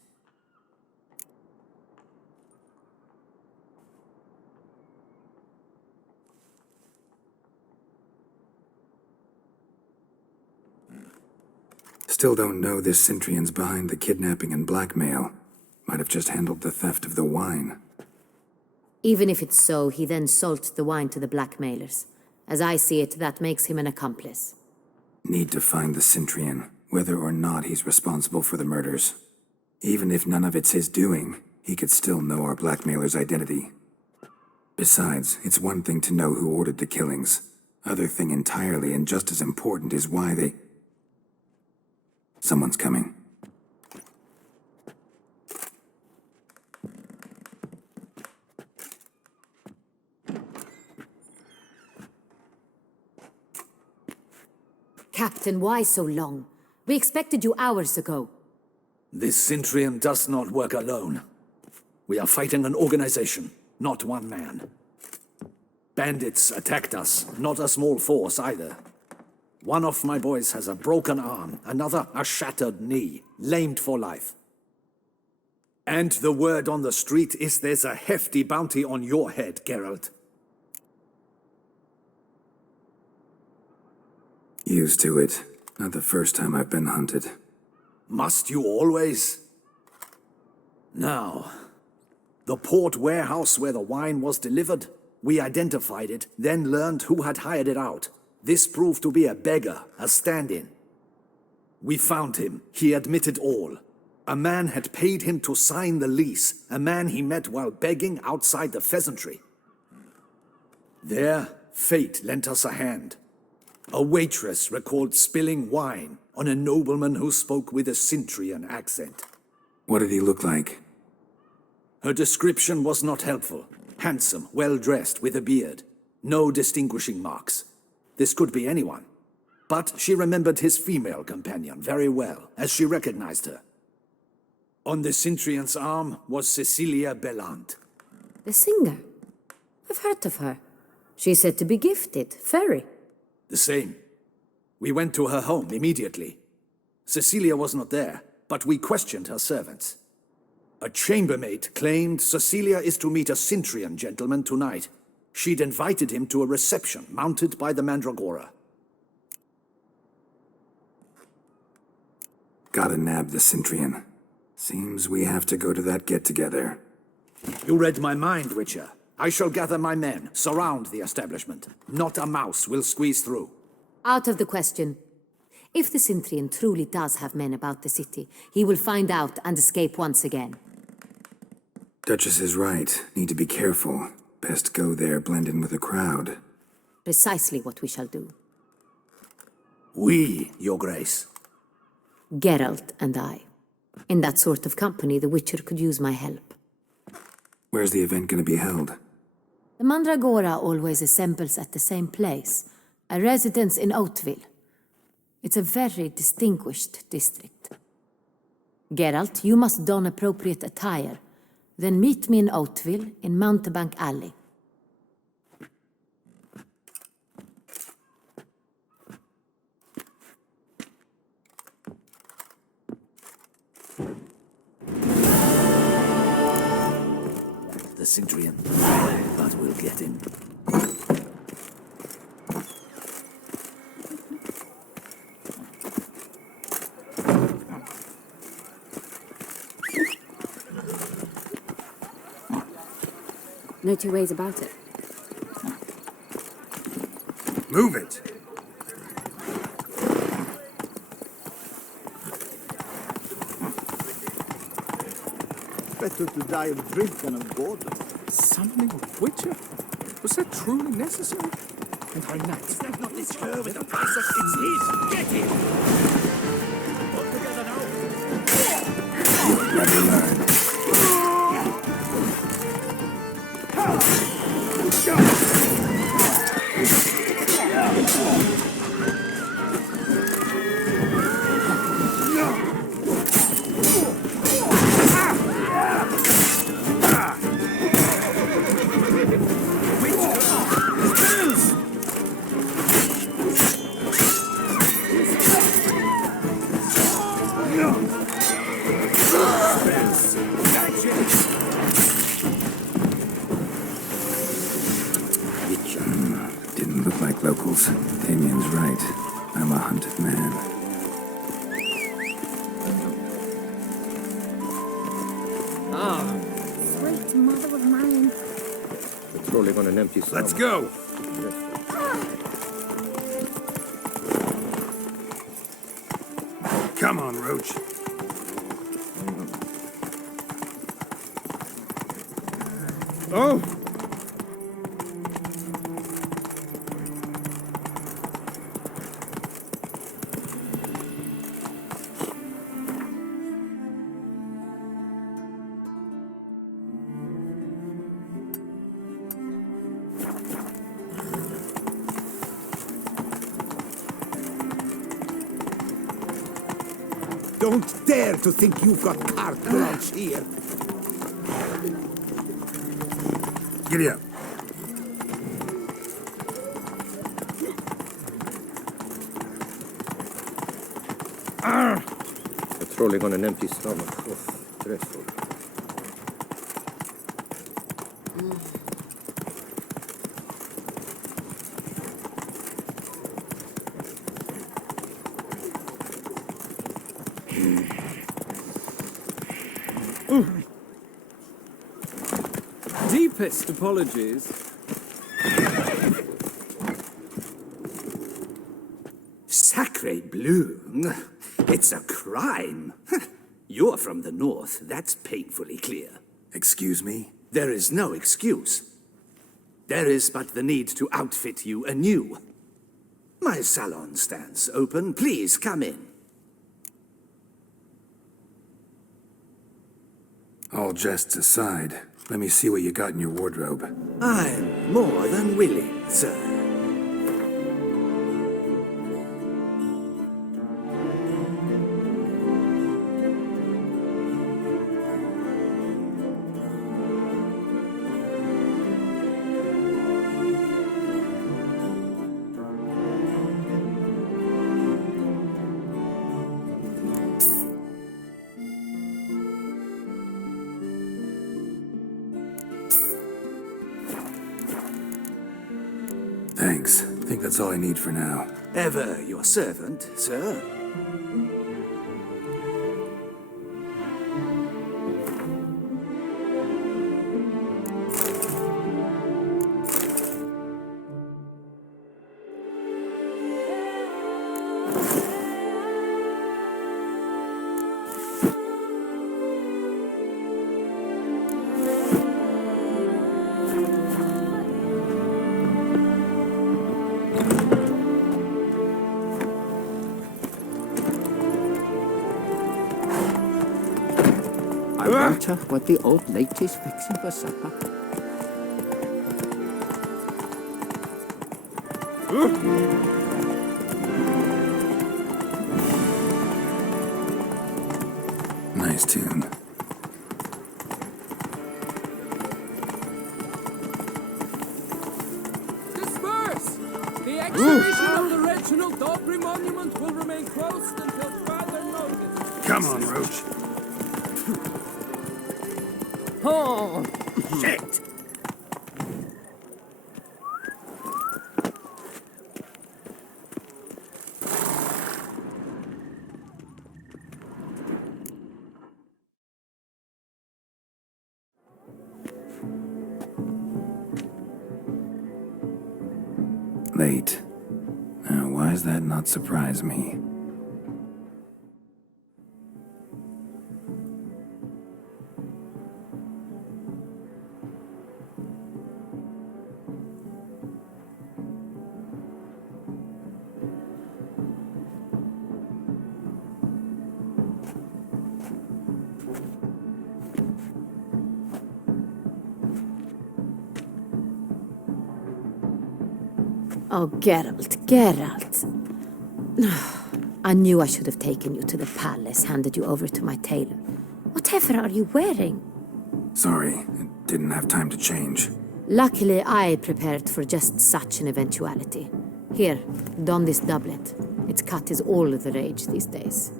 Still don't know this Sintrian's behind the kidnapping and blackmail. Might have just handled the theft of the wine. Even if it's so, he then sold the wine to the blackmailers. As I see it, that makes him an accomplice. Need to find the Sintrian, whether or not he's responsible for the murders. Even if none of it's his doing, he could still know our blackmailer's identity. Besides, it's one thing to know who ordered the killings. Other thing entirely, and just as important, is why they... Someone's coming. Captain, why so long? We expected you hours ago. This Sintrian does not work alone. We are fighting an organization, not one man. Bandits attacked us, not a small force either. One of my boys has a broken arm, another a shattered knee, lamed for life. And the word on the street is there's a hefty bounty on your head, Geralt. Used to it. Not the first time I've been hunted. Must you always? Now, the port warehouse where the wine was delivered, we identified it, then learned who had hired it out. This proved to be a beggar, a stand-in. We found him. He admitted all. A man had paid him to sign the lease, a man he met while begging outside the pheasantry. There, fate lent us a hand. A waitress recalled spilling wine on a nobleman who spoke with a Sintrian accent. What did he look like? Her description was not helpful. Handsome, well-dressed, with a beard. No distinguishing marks. This could be anyone. But she remembered his female companion very well, as she recognized her. On the Sintrian's arm was Cecilia Bellant. The singer? I've heard of her. She's said to be gifted, fairy. The same. We went to her home immediately. Cecilia was not there, but we questioned her servants. A chambermaid claimed Cecilia is to meet a Sintrian gentleman tonight. She'd invited him to a reception mounted by the Mandragora. Gotta nab the Sintrian. Seems we have to go to that get-together. You read my mind, Witcher. I shall gather my men, surround the establishment. Not a mouse will squeeze through. Out of the question. If the Sintrian truly does have men about the city, he will find out and escape once again. Duchess is right. Need to be careful. Best go there, blend in with the crowd. Precisely what we shall do. We, Your Grace. Geralt and I. In that sort of company, the Witcher could use my help. Where's the event gonna be held? The Mandragora always assembles at the same place, a residence in Oatville. It's a very distinguished district. Geralt, you must don appropriate attire. Then meet me in Oatville, in Mountebank Alley. The Sintrian, but we'll get him. No two ways about it. Move it! Better to die of drink than of boredom. Summoning a Witcher? Was that truly necessary? And how nice. Let's not disturb with the price of it's his. Get him! Put together now. Didn't look like locals. Damien's right. I'm a hunted man. Sweet mother of mine. Patrolling on an empty stomach. Let's go! Come on, Roach. Oh! Don't dare to think you've got carte blanche here. Giddy up. Patrolling on an empty stomach. Oh, dreadful. Deepest apologies. Sacre bleu! It's a crime. You're from the north, that's painfully clear. Excuse me? There is no excuse. There is but the need to outfit you anew. My salon stands open. Please come in. All jests aside, let me see what you got in your wardrobe. I'm more than willing, sir. Thanks. I think that's all I need for now. Ever your servant, sir. I wonder what the old lady's fixing for supper. Nice tune. Disperse! The exhibition of the Reginald Dobry Monument will remain closed until further notice. Come on, Roach. Oh, Shit! Late. Now, why does that not surprise me? Oh, Geralt, Geralt. I knew I should have taken you to the palace, handed you over to my tailor. Whatever are you wearing? Sorry, I didn't have time to change. Luckily, I prepared for just such an eventuality. Here, don this doublet. Its cut is all the rage these days.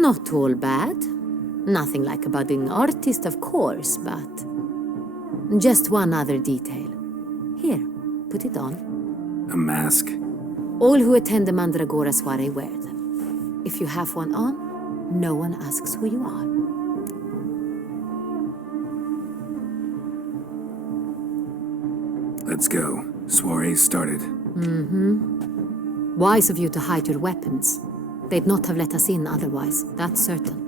Not all bad. Nothing like a budding artist, of course, but just one other detail. Here, put it on. A mask? All who attend the Mandragora soiree wear them. If you have one on, no one asks who you are. Let's go. Soiree's started. Wise of you to hide your weapons. They'd not have let us in otherwise, that's certain.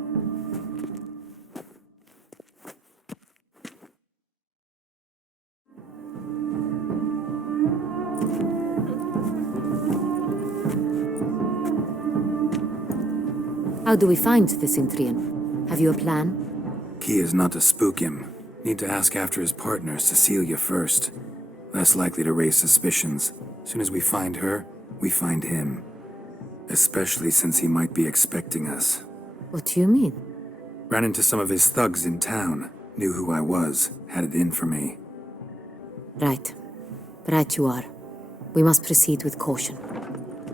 How do we find the Cintrian? Have you a plan? Key is not to spook him. Need to ask after his partner, Cecilia, first. Less likely to raise suspicions. Soon as we find her, we find him. Especially since he might be expecting us. What do you mean? Ran into some of his thugs in town. Knew who I was. Had it in for me. Right. Right you are. We must proceed with caution.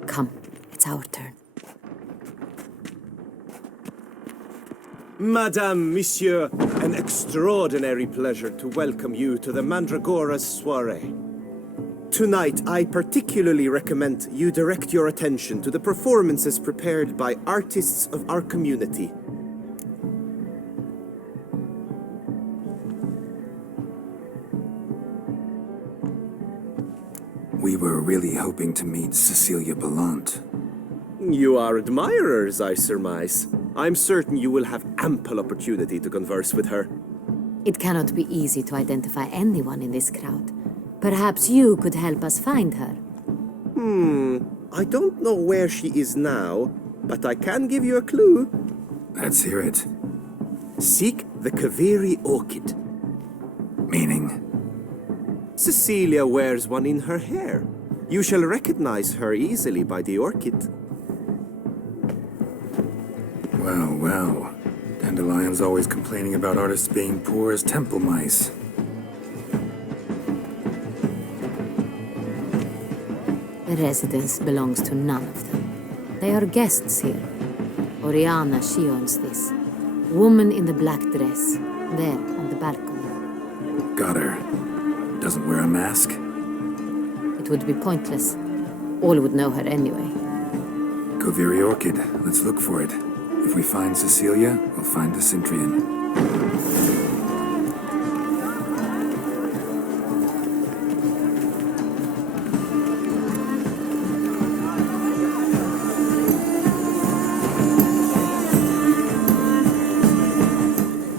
Come, it's our turn. Madame, Monsieur, an extraordinary pleasure to welcome you to the Mandragora's soiree. Tonight, I particularly recommend you direct your attention to the performances prepared by artists of our community. We were really hoping to meet Cecilia Ballant. You are admirers, I surmise. I'm certain you will have ample opportunity to converse with her. It cannot be easy to identify anyone in this crowd. Perhaps you could help us find her. I don't know where she is now, but I can give you a clue. Let's hear it. Seek the Kaveri orchid. Meaning? Cecilia wears one in her hair. You shall recognize her easily by the orchid. Well, well. Dandelion's always complaining about artists being poor as temple mice. The residence belongs to none of them. They are guests here. Oriana, she owns this. Woman in the black dress, there on the balcony. Got her. Doesn't wear a mask? It would be pointless. All would know her anyway. Kaveri Orchid. Let's look for it. If we find Cecilia, we'll find the Cintrian.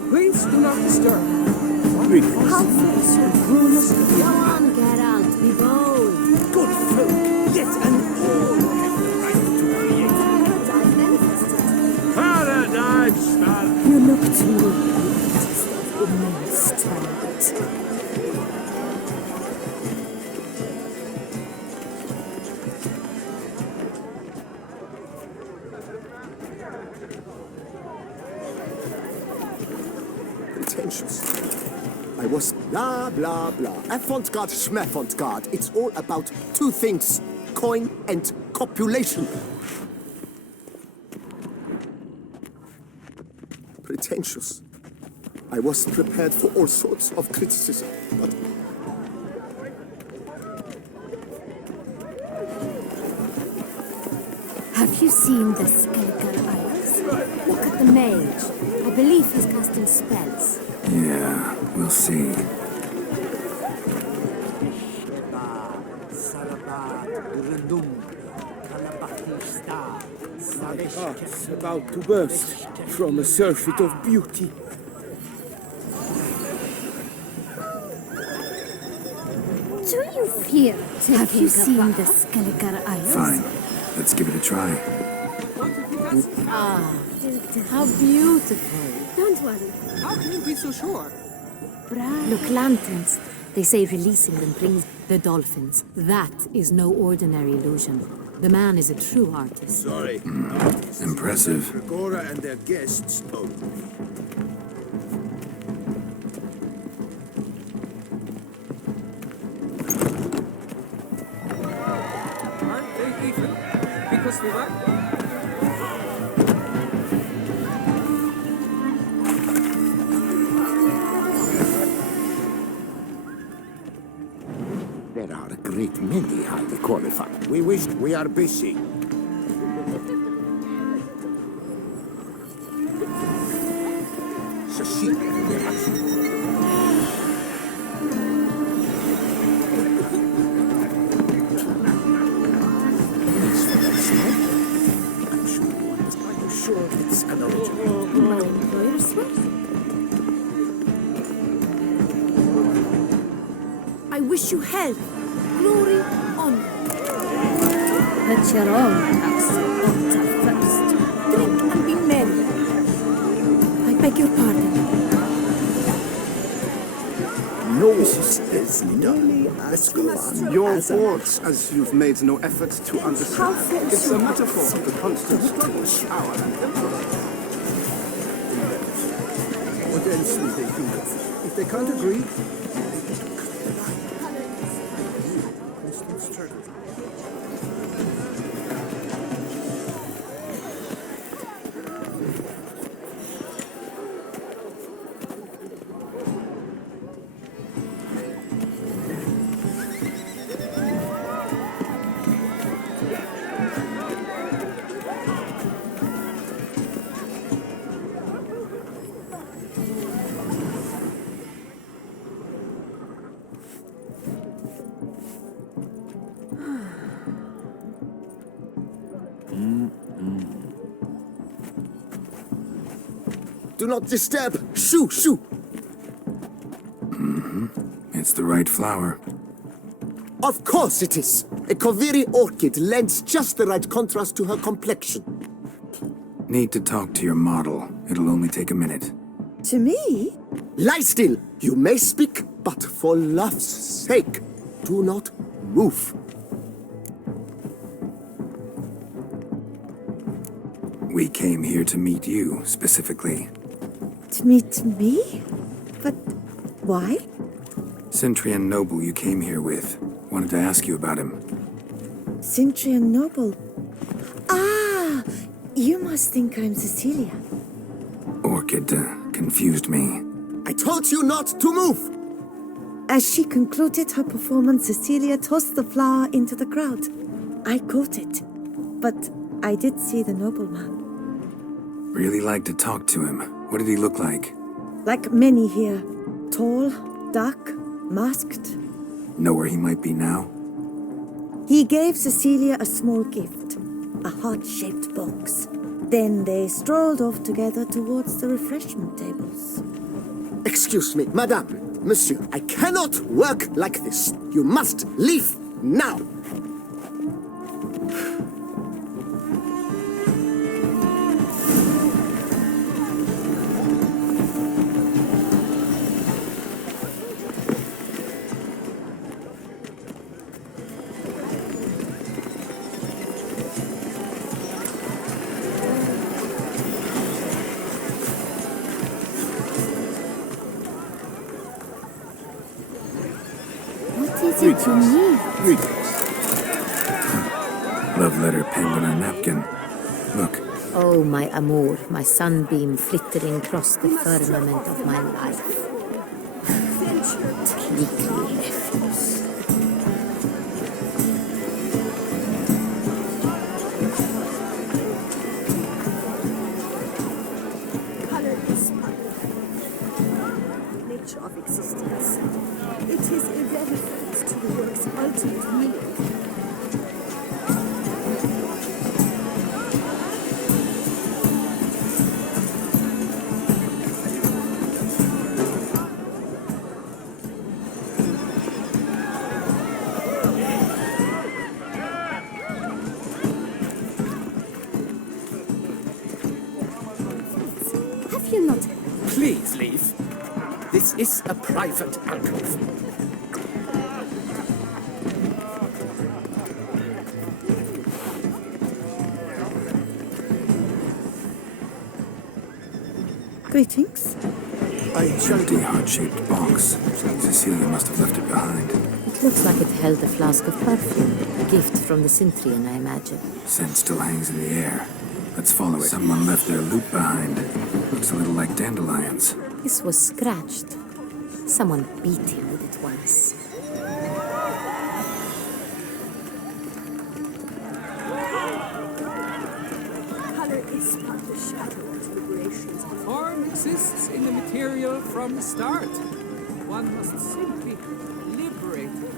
Please do not disturb. How foolish your groomers to be. Go on, Geralt, be bold. Good folk, yet and all have the right to create. Paradise, man! You look too immense talent. Pretentious. I was blah, blah, blah. Avant-garde, schmavant-garde. It's all about two things. Coin and copulation. Pretentious. I was prepared for all sorts of criticism, but... Have you seen the Skelliger Isles? Look at the mage. I believe he's casting spells. Yeah, we'll see. Heart's about to burst from a surfeit of beauty. Do you fear taking Have you seen the Skelliger Isles? Fine. Let's give it a try. Ah, how beautiful. Don't worry. How can you be so sure? Look, lanterns. They say releasing them brings the dolphins. That is no ordinary illusion. The man is a true artist. Sorry. Impressive. Mandragora and their guests only. Aren't they even? Because we like them. many highly qualified. We wish we are busy. Sure, it's an original. My employer's sweat? I wish you health, glory, honor. At your own house, altar first. Drink and be merry. I beg your pardon. No, your fault, as you've made no effort to understand. It's a metaphor of the constant struggle of power and influence. What else will they think of? If they can't agree, Do not disturb. Shoo, shoo. It's the right flower. Of course it is. A Koviri orchid lends just the right contrast to her complexion. Need to talk to your model. It'll only take a minute. To me? Lie still. You may speak, but for love's sake, do not move. We came here to meet you, specifically. To meet me? But why? Centrian noble you came here with. Wanted to ask you about him. Centrian noble. Ah, you must think I'm Cecilia. Orchid confused me. I told you not to move! As she concluded her performance, Cecilia tossed the flower into the crowd. I caught it, but I did see the nobleman. Really like to talk to him. What did he look like? Like many here. Tall, dark, masked. Know where he might be now? He gave Cecilia a small gift, a heart-shaped box. Then they strolled off together towards the refreshment tables. Excuse me, madame, monsieur, I cannot work like this. You must leave now. What is it you need? Love letter penned on a napkin. Look, Oh, my amour, my sunbeam flittering across the firmament of my life. Clicky refuse. Color is nature of existence. It is irrelevant to the work's ultimate meaning. Have you not? Please leave. This is a private alcove. Greetings. empty heart-shaped box. Cecilia must have left it behind. It looks like it held a flask of perfume. A gift from the Cintrian, I imagine. Scent still hangs in the air. Let's follow it. Someone left their loot behind. Looks a little like dandelions. This was scratched. Someone beat him with it once. is but the shadow of liberations. Form exists in the material from the start. One must simply liberate it.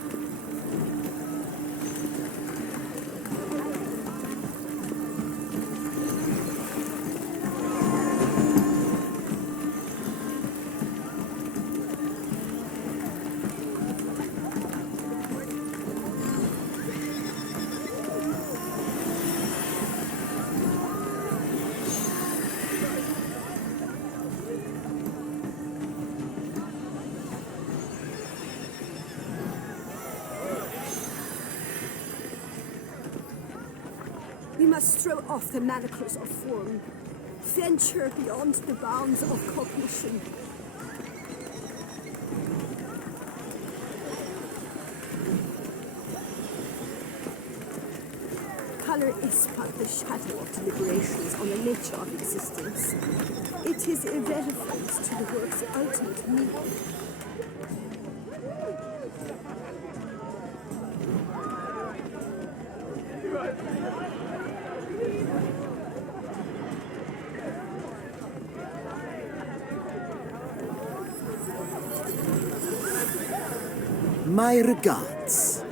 We must throw off the manacles of form, venture beyond the bounds of cognition. Color is but the shadow of deliberations on the nature of existence. It is irrelevant to the work's ultimate meaning. My regards.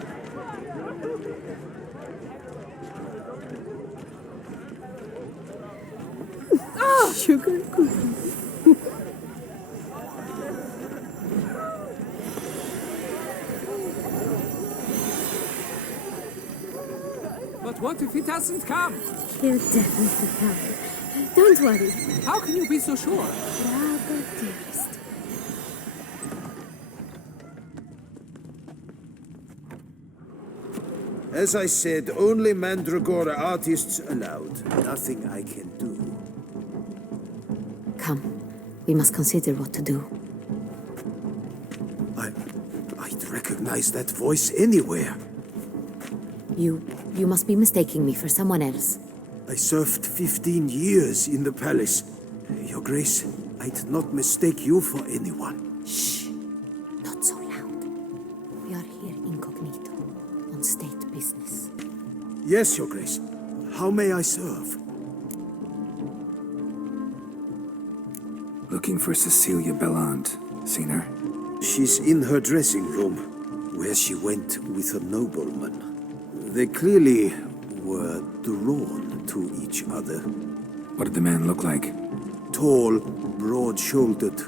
Sugar cookie. But what if he doesn't come? He'll definitely come. Don't worry. How can you be so sure? Drago, dearest. As I said, only Mandragora artists allowed. Nothing I can do. Come, we must consider what to do. I'd recognize that voice anywhere. You must be mistaking me for someone else. I served 15 years in the palace. Your Grace, I'd not mistake you for anyone. Shh! Not so loud. We are here incognito, on state business. Yes, Your Grace. How may I serve? Looking for Cecilia Bellant. Seen her? She's in her dressing room, where she went with a nobleman. They clearly were drawn to each other. What did the man look like? Tall, broad-shouldered,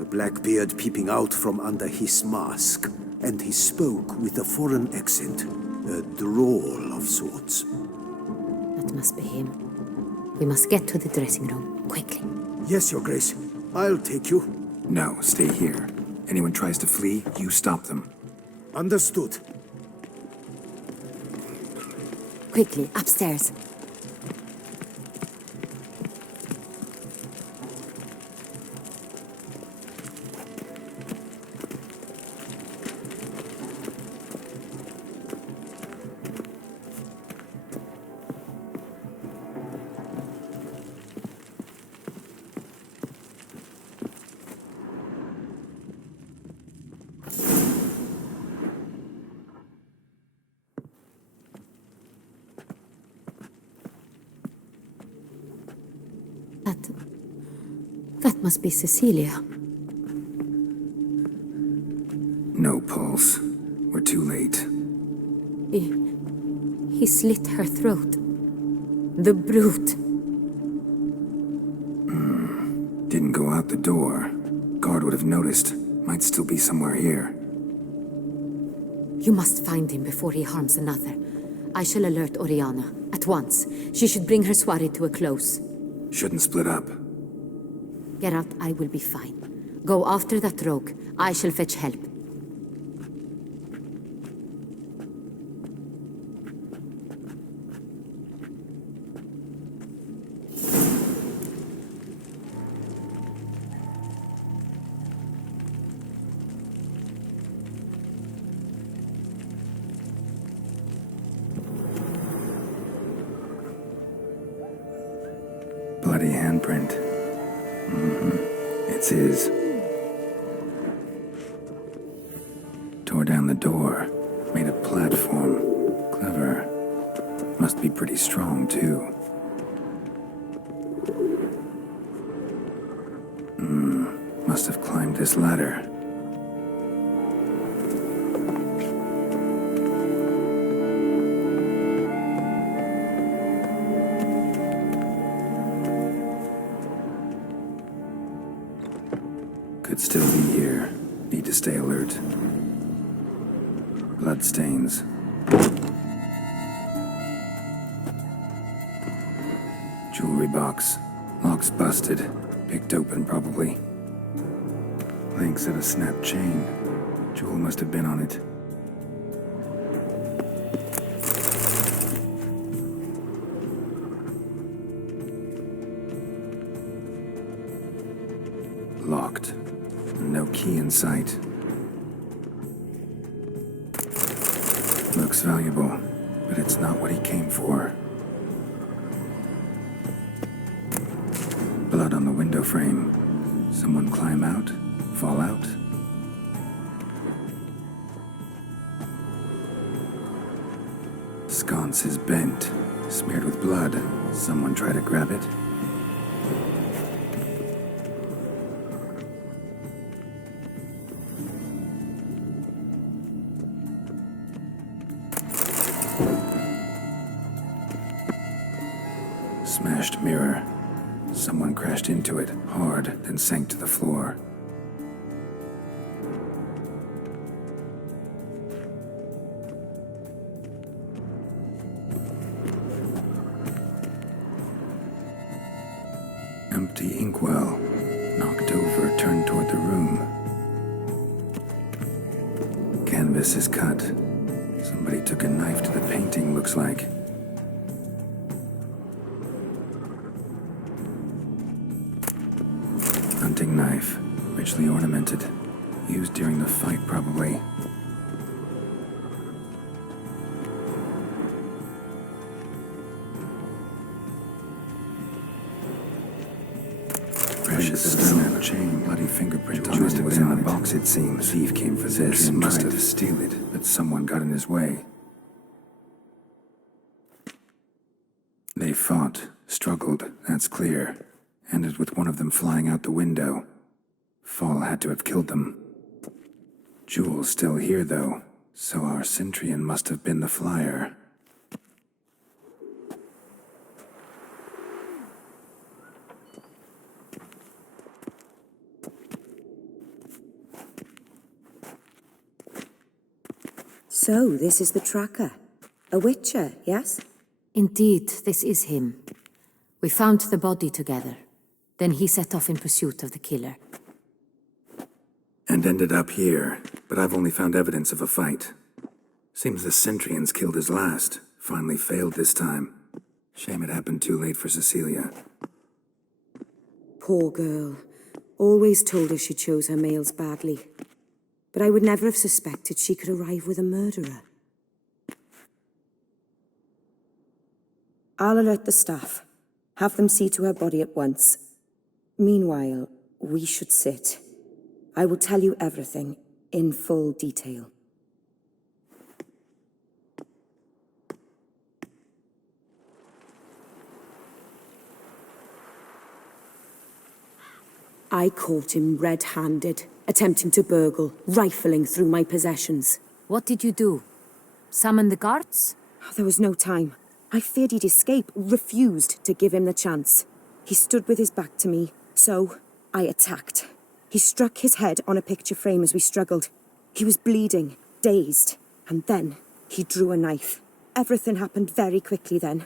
a black beard peeping out from under his mask, and he spoke with a foreign accent, a drawl of sorts. That must be him. We must get to the dressing room, quickly. Yes, Your Grace. I'll take you. No, stay here. Anyone tries to flee, you stop them. Understood. Quickly, upstairs. That must be Cecilia. No pulse. We're too late. He slit her throat. The brute. Didn't go out the door. Guard would have noticed. Might still be somewhere here. You must find him before he harms another. I shall alert Oriana. At once. She should bring her soirée to a close. Shouldn't split up. Geralt, I will be fine. Go after that rogue. I shall fetch help. Bloody handprint. It's his. Tore down the door. Made a platform. Clever. Must be pretty strong, too. Must have climbed this ladder. Could still be here. Need to stay alert. Bloodstains. Jewelry box. Lock's busted. Picked open, probably. Links of a snapped chain. Jewel must have been on it. Locked. No key in sight. Looks valuable, but it's not what he came for. Blood on the window frame. Someone climb out? Fall out? Sconce is bent, smeared with blood. Someone try to grab it? Smashed mirror. Someone crashed into it, hard, then sank to the floor. Empty inkwell. Knocked over, turned toward the room. Canvas is cut. Somebody took a knife to the painting, looks like. Hunting knife, richly ornamented. Used during the fight, probably. Precious stone chain, bloody fingerprint on it. Was in the box, it seems. Thief came for this, must have steal it, but someone got in his way. They fought, struggled, that's clear. Ended with one of them flying out the window. Fall had to have killed them. Jewel's still here, though, so our Cintrian must have been the flyer. So, this is the tracker. A witcher, yes? Indeed, this is him. We found the body together. Then he set off in pursuit of the killer. And ended up here, but I've only found evidence of a fight. Seems the Cintrians killed his last. Finally failed this time. Shame it happened too late for Cecilia. Poor girl. Always told her she chose her males badly. But I would never have suspected she could arrive with a murderer. I'll alert the staff. Have them see to her body at once. Meanwhile, we should sit. I will tell you everything in full detail. I caught him red-handed, attempting to burgle, rifling through my possessions. What did you do? Summon the guards? There was no time. I feared he'd escape, refused to give him the chance. He stood with his back to me, so I attacked. He struck his head on a picture frame as we struggled. He was bleeding, dazed, and then he drew a knife. Everything happened very quickly then.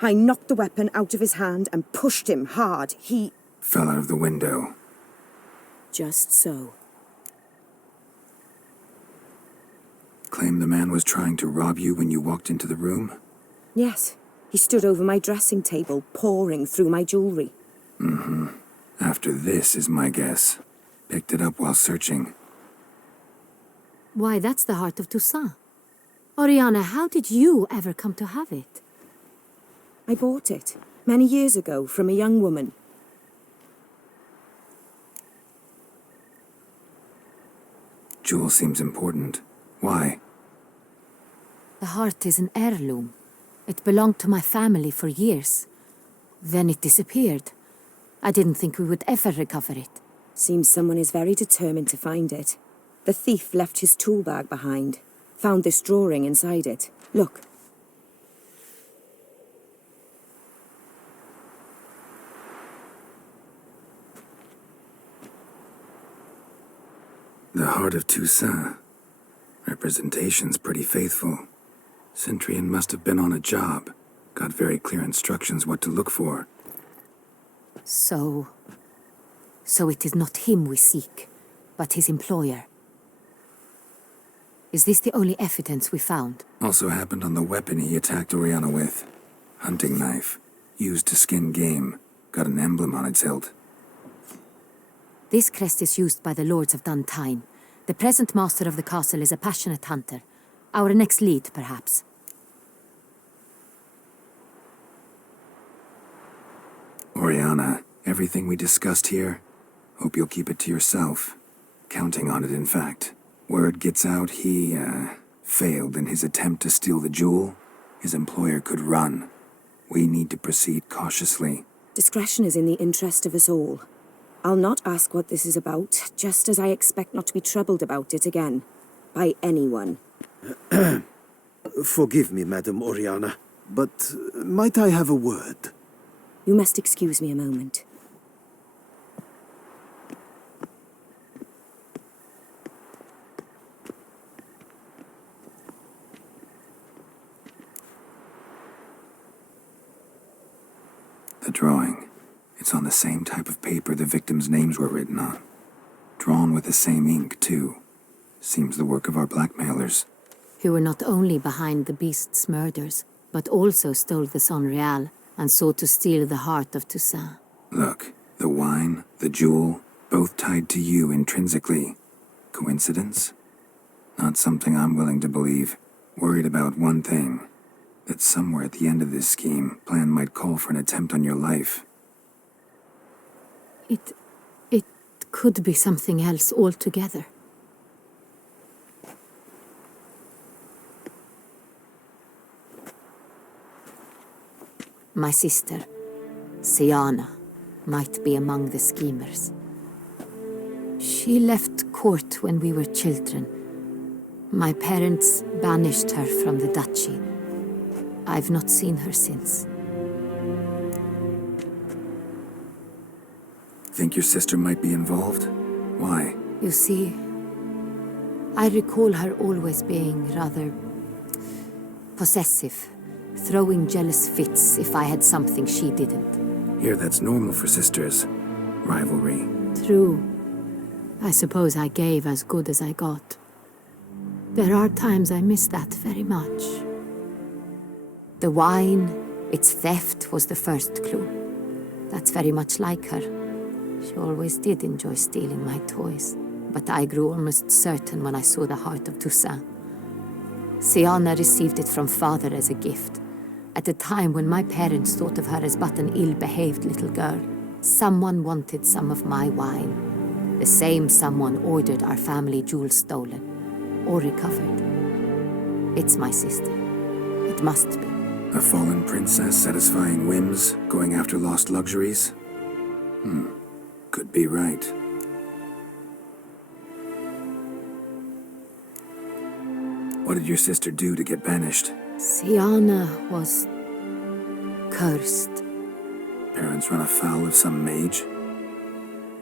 I knocked the weapon out of his hand and pushed him hard. He fell out of the window. Just so. Claim the man was trying to rob you when you walked into the room? Yes. He stood over my dressing table, pouring through my jewelry. Mm-hmm. After this is my guess. Picked it up while searching. Why, that's the heart of Toussaint. Oriana, how did you ever come to have it? I bought it, many years ago, from a young woman. Jewel seems important. Why? The heart is an heirloom. It belonged to my family for years. Then it disappeared. I didn't think we would ever recover it. Seems someone is very determined to find it. The thief left his tool bag behind. Found this drawing inside it. Look. The Heart of Toussaint. Representation's pretty faithful. Centurion must have been on a job. Got very clear instructions what to look for. So it is not him we seek, but his employer. Is this the only evidence we found? Also happened on the weapon he attacked Oriana with. Hunting knife. Used to skin game. Got an emblem on its hilt. This crest is used by the Lords of Duntine. The present master of the castle is a passionate hunter. Our next lead, perhaps. Oriana, everything we discussed here, hope you'll keep it to yourself. Counting on it, in fact. Word gets out he, failed in his attempt to steal the jewel. His employer could run. We need to proceed cautiously. Discretion is in the interest of us all. I'll not ask what this is about, just as I expect not to be troubled about it again. By anyone. Forgive me, Madam Oriana, but might I have a word? You must excuse me a moment. The drawing. It's on the same type of paper the victims' names were written on. Drawn with the same ink, too. Seems the work of our blackmailers. Who were not only behind the beast's murders, but also stole the Sonreal and sought to steal the heart of Toussaint. Look, the wine, the jewel, both tied to you intrinsically. Coincidence? Not something I'm willing to believe. Worried about one thing. That somewhere at the end of this scheme, plan might call for an attempt on your life. It could be something else altogether. My sister, Siana, might be among the schemers. She left court when we were children. My parents banished her from the duchy. I've not seen her since. Think your sister might be involved? Why? You see, I recall her always being rather possessive, throwing jealous fits if I had something she didn't. Here, that's normal for sisters. Rivalry. True. I suppose I gave as good as I got. There are times I miss that very much. The wine, its theft, was the first clue. That's very much like her. She always did enjoy stealing my toys, but I grew almost certain when I saw the heart of Toussaint. Siana received it from father as a gift. At a time when my parents thought of her as but an ill-behaved little girl, someone wanted some of my wine. The same someone ordered our family jewels stolen, or recovered. It's my sister. It must be. A fallen princess satisfying whims, going after lost luxuries? Could be right. What did your sister do to get banished? Siana was cursed. Parents run afoul of some mage?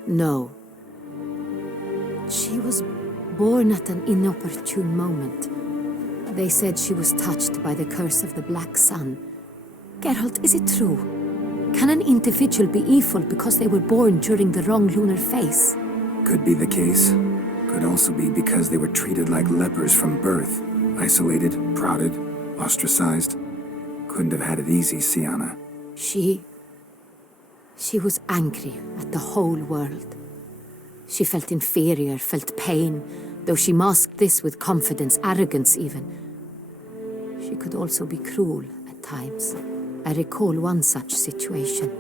No. She was born at an inopportune moment. They said she was touched by the curse of the Black Sun. Geralt, is it true? Can an individual be evil because they were born during the wrong lunar phase? Could be the case. Could also be because they were treated like lepers from birth. Isolated, prodded, ostracized. Couldn't have had it easy, Siana. She was angry at the whole world. She felt inferior, felt pain, though she masked this with confidence, arrogance even. She could also be cruel at times. I recall one such situation.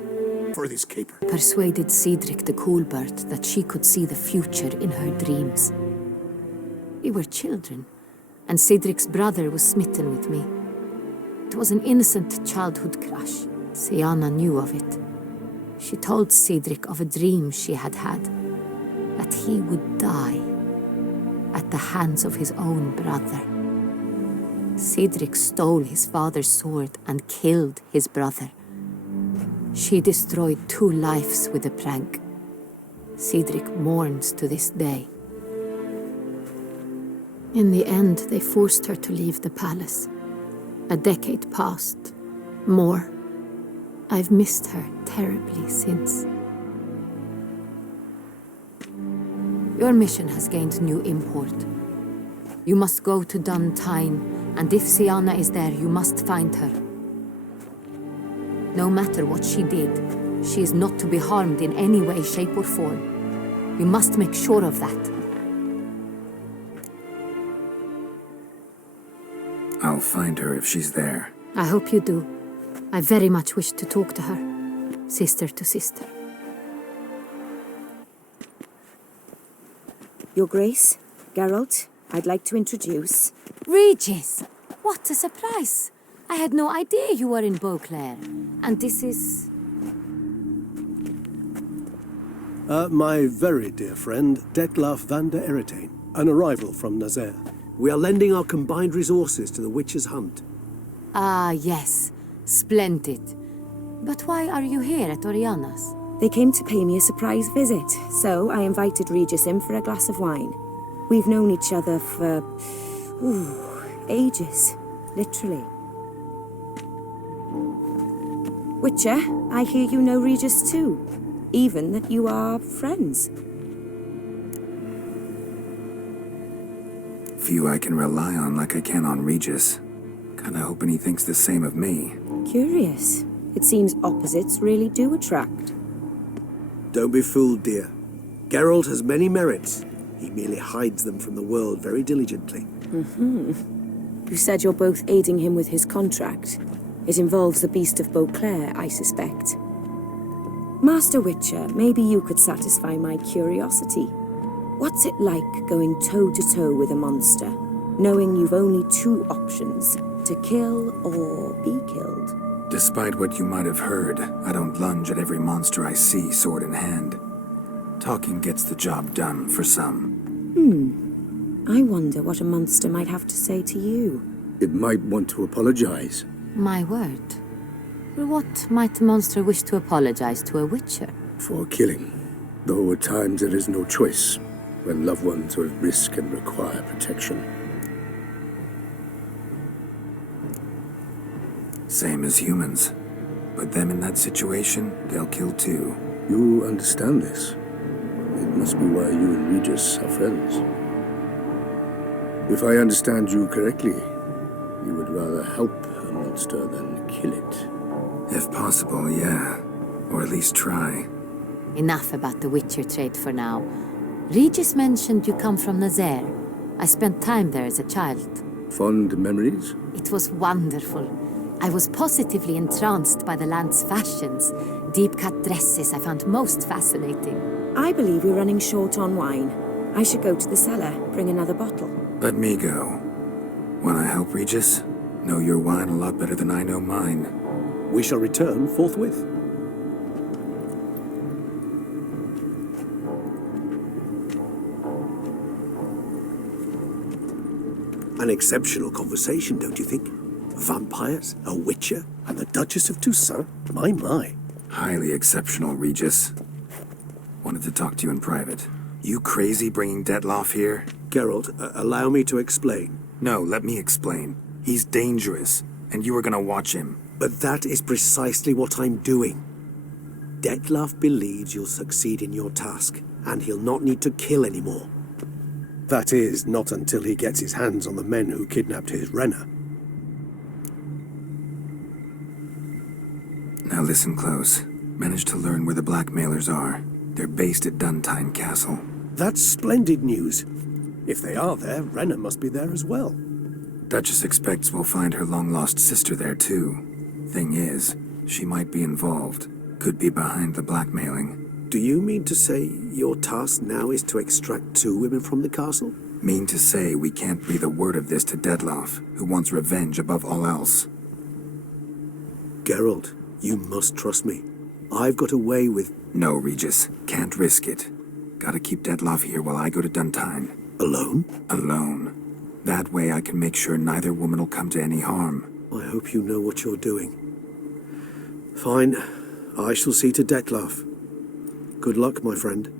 For this caper. Persuaded Cedric the Coolbird that she could see the future in her dreams. We were children, and Cedric's brother was smitten with me. It was an innocent childhood crush. Sienna knew of it. She told Cedric of a dream she had had, that he would die at the hands of his own brother. Cedric stole his father's sword and killed his brother. She destroyed 2 lives with a prank. Cedric mourns to this day. In the end, they forced her to leave the palace. A decade passed. More. I've missed her terribly since. Your mission has gained new import. You must go to Dun Tine, and if Sienna is there, you must find her. No matter what she did, she is not to be harmed in any way, shape, or form. You must make sure of that. I'll find her if she's there. I hope you do. I very much wish to talk to her, sister to sister. Your Grace, Geralt, I'd like to introduce... Regis! What a surprise! I had no idea you were in Beauclair. And this is... My very dear friend, Detlaf van der Eretain, an arrival from Nazaire. We are lending our combined resources to the Witcher's Hunt. Ah, yes. Splendid. But why are you here at Oriana's? They came to pay me a surprise visit, so I invited Regis in for a glass of wine. We've known each other for... ages. Literally. Witcher, I hear you know Regis too. Even that you are friends. Few I can rely on like I can on Regis. Kinda hoping he thinks the same of me. Curious. It seems opposites really do attract. Don't be fooled, dear. Geralt has many merits. He merely hides them from the world very diligently. You said you're both aiding him with his contract. It involves the Beast of Beauclair, I suspect. Master Witcher, maybe you could satisfy my curiosity. What's it like going toe-to-toe with a monster, knowing you've only 2 options, to kill or be killed? Despite what you might have heard, I don't lunge at every monster I see sword in hand. Talking gets the job done for some. I wonder what a monster might have to say to you. It might want to apologize. My word. For what might the monster wish to apologize to a witcher? For killing. Though at times there is no choice, when loved ones are at risk and require protection. Same as humans. Put them in that situation, they'll kill too. You understand this. It must be why you and Regis are friends. If I understand you correctly, you would rather help a monster than kill it. If possible, yeah. Or at least try. Enough about the witcher trade for now. Regis mentioned you come from Nazaire. I spent time there as a child. Fond memories? It was wonderful. I was positively entranced by the land's fashions. Deep-cut dresses I found most fascinating. I believe we're running short on wine. I should go to the cellar, bring another bottle. Let me go. Wanna help, Regis? Know your wine a lot better than I know mine. We shall return forthwith. An exceptional conversation, don't you think? Vampires, a witcher, and the Duchess of Toussaint? My. Highly exceptional, Regis. Wanted to talk to you in private. You crazy bringing Detlaf here? Geralt, allow me to explain. No, let me explain. He's dangerous, and you were gonna watch him. But that is precisely what I'm doing. Detlaf believes you'll succeed in your task, and he'll not need to kill anymore. That is, not until he gets his hands on the men who kidnapped his Renna. Now listen close. Managed to learn where the blackmailers are. They're based at Dun Tine Castle. That's splendid news. If they are there, Renna must be there as well. Duchess expects we'll find her long-lost sister there, too. Thing is, she might be involved. Could be behind the blackmailing. Do you mean to say your task now is to extract 2 women from the castle? Mean to say we can't breathe a word of this to Detlaf, who wants revenge above all else. Geralt, You must trust me. I've got a way with... No, Regis. Can't risk it. Gotta keep Dettlaff here while I go to Duntine. Alone? Alone. That way I can make sure neither woman will come to any harm. I hope you know what you're doing. Fine. I shall see to Dettlaff. Good luck, my friend.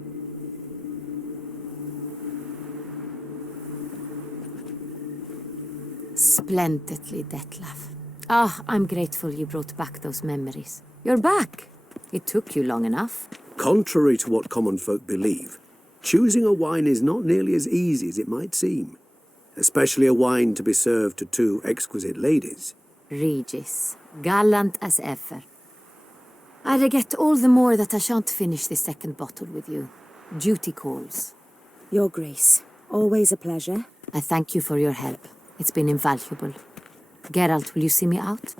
Splendidly, Dettlaff. Ah, I'm grateful you brought back those memories. You're back. It took you long enough. Contrary to what common folk believe, choosing a wine is not nearly as easy as it might seem. Especially a wine to be served to two exquisite ladies. Regis, gallant as ever. I regret all the more that I shan't finish the second bottle with you. Duty calls. Your Grace, always a pleasure. I thank you for your help. It's been invaluable. Geralt, will you see me out?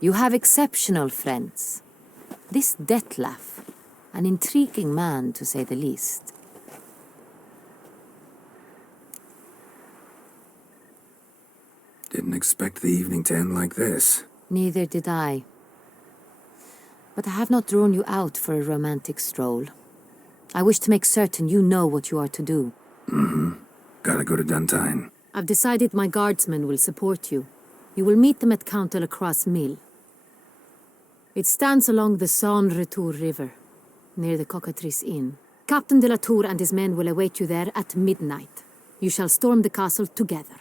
You have exceptional friends. This Dettlaff, an intriguing man to say the least. Didn't expect the evening to end like this. Neither did I. But I have not drawn you out for a romantic stroll. I wish to make certain you know what you are to do. Mm-hmm. Gotta go to Duntine. I've decided my guardsmen will support you. You will meet them at Count Delacroix' mill. It stands along the Saône-Retour River, near the Cockatrice Inn. Captain de la Tour and his men will await you there at midnight. You shall storm the castle together.